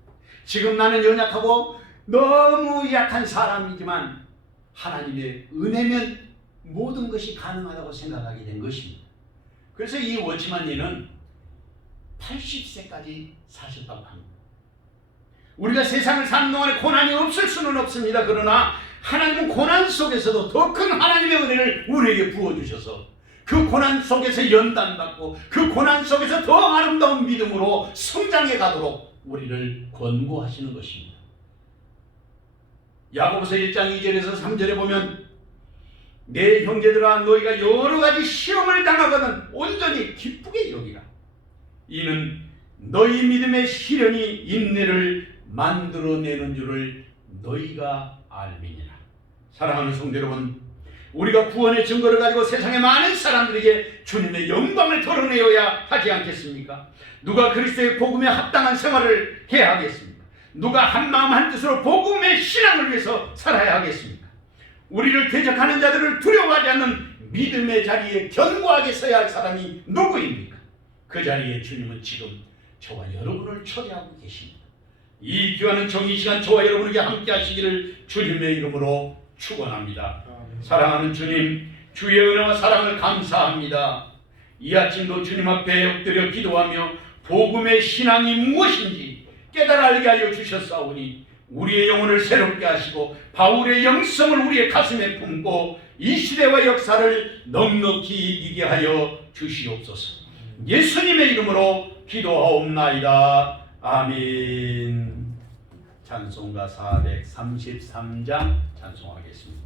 지금 나는 연약하고 너무 약한 사람이지만 하나님의 은혜면 모든 것이 가능하다고 생각하게 된 것입니다. 그래서 이 워치만리는 80세까지 사셨다고 합니다. 우리가 세상을 사는 동안에 고난이 없을 수는 없습니다. 그러나 하나님은 고난 속에서도 더 큰 하나님의 은혜를 우리에게 부어주셔서 그 고난 속에서 연단받고 그 고난 속에서 더 아름다운 믿음으로 성장해 가도록 우리를 권고하시는 것입니다. 야고보서 1장 2절에서 3절에 보면 내 형제들아, 너희가 여러 가지 시험을 당하거든 온전히 기쁘게 여기라. 이는 너희 믿음의 시련이 인내를 만들어내는 줄을 너희가 알미니라. 사랑하는 성도 여러분, 우리가 구원의 증거를 가지고 세상의 많은 사람들에게 주님의 영광을 드러내어야 하지 않겠습니까? 누가 그리스도의 복음에 합당한 생활을 해야 하겠습니까? 누가 한마음 한뜻으로 복음의 신앙을 위해서 살아야 하겠습니까? 우리를 대적하는 자들을 두려워하지 않는 믿음의 자리에 견고하게 서야 할 사람이 누구입니까? 그 자리에 주님은 지금 저와 여러분을 초대하고 계십니다. 이 귀한 정의 시간 저와 여러분에게 함께 하시기를 주님의 이름으로 축원합니다. 사랑하는 주님, 주의 은혜와 사랑을 감사합니다. 이 아침도 주님 앞에 엎드려 기도하며 복음의 신앙이 무엇인지 깨달아 알게 하여 주셨사오니 우리의 영혼을 새롭게 하시고 바울의 영성을 우리의 가슴에 품고 이 시대와 역사를 넉넉히 이기게 하여 주시옵소서. 예수님의 이름으로 기도하옵나이다. 아멘. 찬송가 433장 찬송하겠습니다.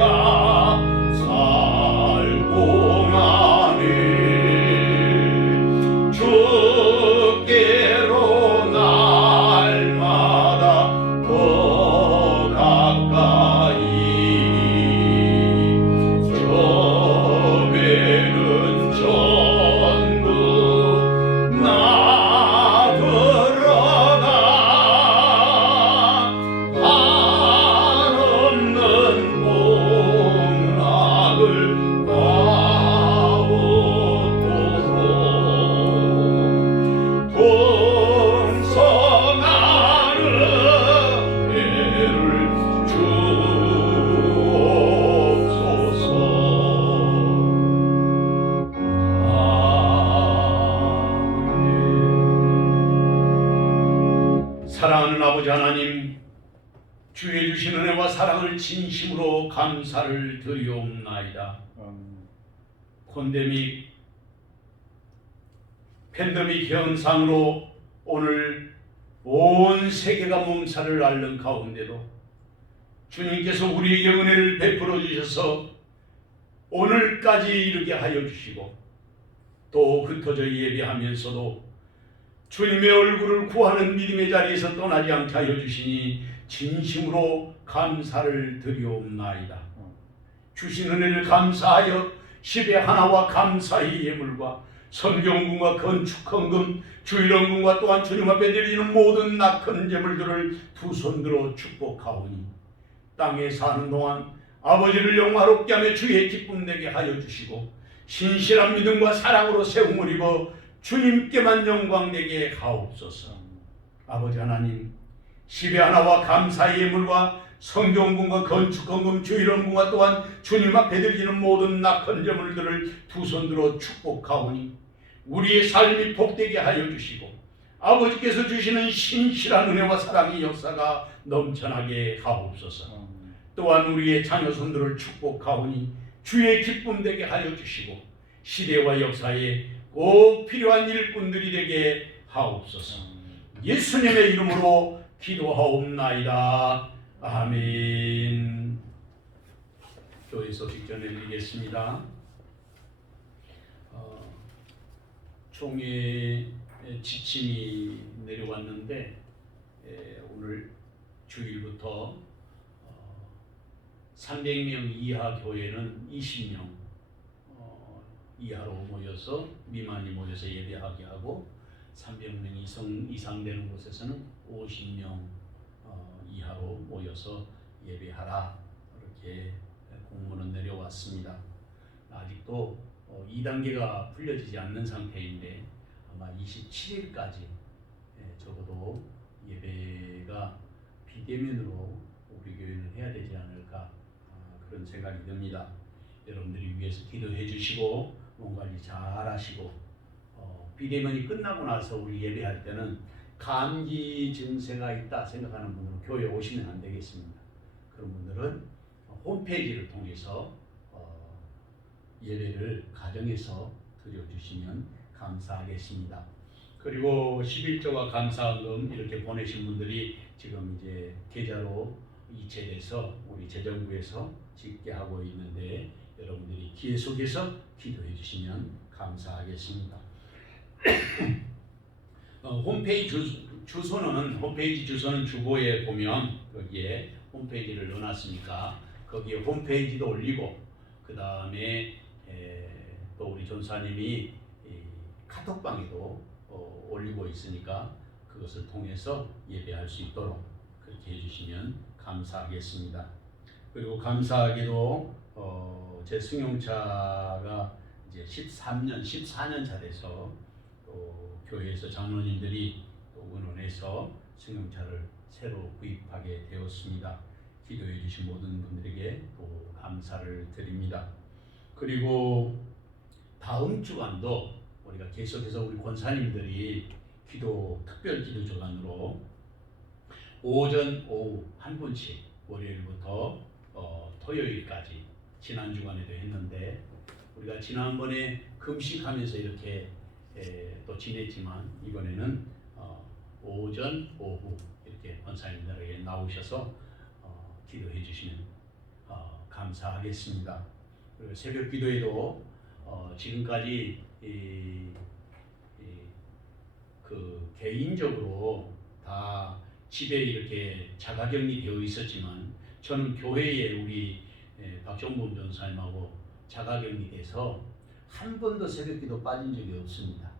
내가 살 동안에 주께로 날마다 더 가까이 저배는 전부 나 들어가 한없는 복락을 가오도록 동성하는 배를 주옵소서. 아멘. 사랑하는 아버지 하나님, 주의 주신 은혜와 사랑을 진심으로 감사를 드리옵나이다. 팬데믹 현상으로 오늘 온 세계가 몸살을 앓는 가운데도 주님께서 우리에게 은혜를 베풀어 주셔서 오늘까지 이르게 하여 주시고 또 흩어져 예배하면서도 주님의 얼굴을 구하는 믿음의 자리에서 떠나지 않게 하여 주시니 진심으로 감사를 드리옵나이다. 주신 은혜를 감사하여 10의 하나와 감사의 예물과 성경금과 건축헌금 주일헌금과 또한 주님 앞에 드리는 모든 낙헌 제물들을 두 손들어 축복하오니 땅에 사는 동안 아버지를 영화롭게 하며 주의 기쁨 내게 하여 주시고 신실한 믿음과 사랑으로 세움을 입어 주님께만 영광 내게 하옵소서. 아버지 하나님, 10의 하나와 감사의 예물과 성경금과 건축헌금 주일헌금과 또한 주님 앞에 드리는 모든 낙헌 제물들을 두 손들어 축복하오니 우리의 삶이 복되게 하여 주시고 아버지께서 주시는 신실한 은혜와 사랑의 역사가 넘쳐나게 하옵소서. 또한 우리의 자녀손들을 축복하오니 주의 기쁨 되게 하여 주시고 시대와 역사에 꼭 필요한 일꾼들이 되게 하옵소서. 예수님의 이름으로 기도하옵나이다. 아멘. 교회 소식 전해드리겠습니다. 총회 지침이 내려왔는데 오늘 주일부터 300명 이하 교회는 20명 이하로 모여서 미만이 모여서 예배하게 하고 300명 이상 되는 곳에서는 50명 이하로 모여서 예배하라, 이렇게 공문은 내려왔습니다. 아직도 2단계가 풀려지지 않는 상태인데 아마 27일까지 적어도 예배가 비대면으로 우리 교회는 해야 되지 않을까, 그런 생각이 듭니다. 여러분들이 위해서 기도해 주시고 몸 관리 잘 하시고 비대면이 끝나고 나서 우리 예배할 때는 감기 증세가 있다 생각하는 분들은 교회에 오시면 안 되겠습니다. 그런 분들은 홈페이지를 통해서 예배를 가정에서 드려주시면 감사하겠습니다. 그리고 11조와 감사헌금 이렇게 보내신 분들이 지금 이제 계좌로 이체돼서 우리 재정부에서 집계 하고 있는데 여러분들이 계속해서 기도해 주시면 감사하겠습니다. 홈페이지 주소는 주보에 보면 거기에 홈페이지를 넣어놨으니까 거기에 홈페이지도 올리고 그 다음에 또 우리 전사님이 카톡방에도 올리고 있으니까 그것을 통해서 예배할 수 있도록 그렇게 해주시면 감사하겠습니다. 그리고 감사하게도 제 승용차가 이제 14년 차 돼서 또 교회에서 장로님들이 또 의논해서 승용차를 새로 구입하게 되었습니다. 기도해 주신 모든 분들에게 또 감사를 드립니다. 그리고 다음 주간도 우리가 계속해서 우리 권사님들이 특별 기도 주간으로 오전, 오후 한 분씩 월요일부터 토요일까지 지난 주간에도 했는데 우리가 지난번에 금식하면서 이렇게 또 지냈지만 이번에는 오전, 오후 이렇게 권사님들에게 나오셔서 기도해 주시면 감사하겠습니다. 그리고 새벽 기도에도 지금까지 그 개인적으로 다 집에 이렇게 자가격리 되어 있었지만 저는 교회에 우리 박정범 전사님하고 자가격리돼서 한 번도 새벽기도 빠진 적이 없습니다.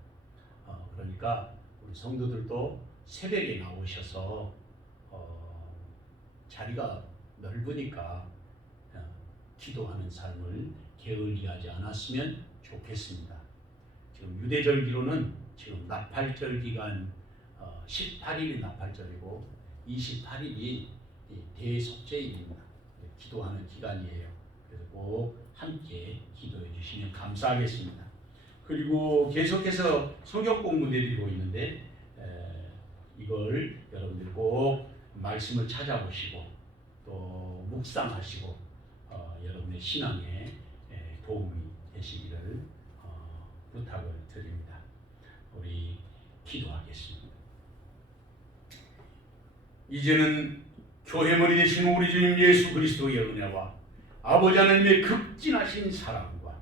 그러니까 우리 성도들도 새벽에 나오셔서 자리가 넓으니까 기도하는 삶을 게을리하지 않았으면 좋겠습니다. 지금 유대절기로는 지금 나팔절 기간 18일이 나팔절이고 28일이 대속죄일입니다. 기도하는 기간이에요. 그래서 꼭 함께 기도해 주시면 감사하겠습니다. 그리고 계속해서 성경 공부 내드리고 있는데 이걸 여러분들 꼭 말씀을 찾아보시고 또 묵상하시고 여러분의 신앙에 도움이 되시기를 부탁을 드립니다. 우리 기도하겠습니다. 이제는 교회 머리 되신 우리 주님 예수 그리스도의 은혜와 아버지 하나님의 극진하신 사랑과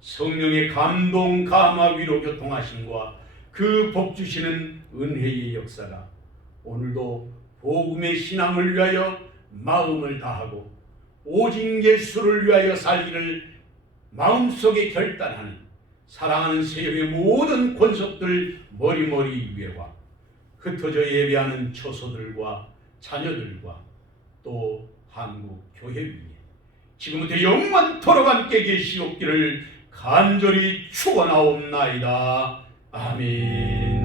성령의 감동, 감화, 위로, 교통하심과 그 복 주시는 은혜의 역사가 오늘도 복음의 신앙을 위하여 마음을 다하고 오직 예수를 위하여 살기를 마음속에 결단하는 사랑하는 세력의 모든 권속들 머리머리 위에와 흩어져 예배하는 처소들과 자녀들과 또 한국 교회 위에 지금부터 영원토록 함께 계시옵기를 간절히 축원하옵나이다. 아멘.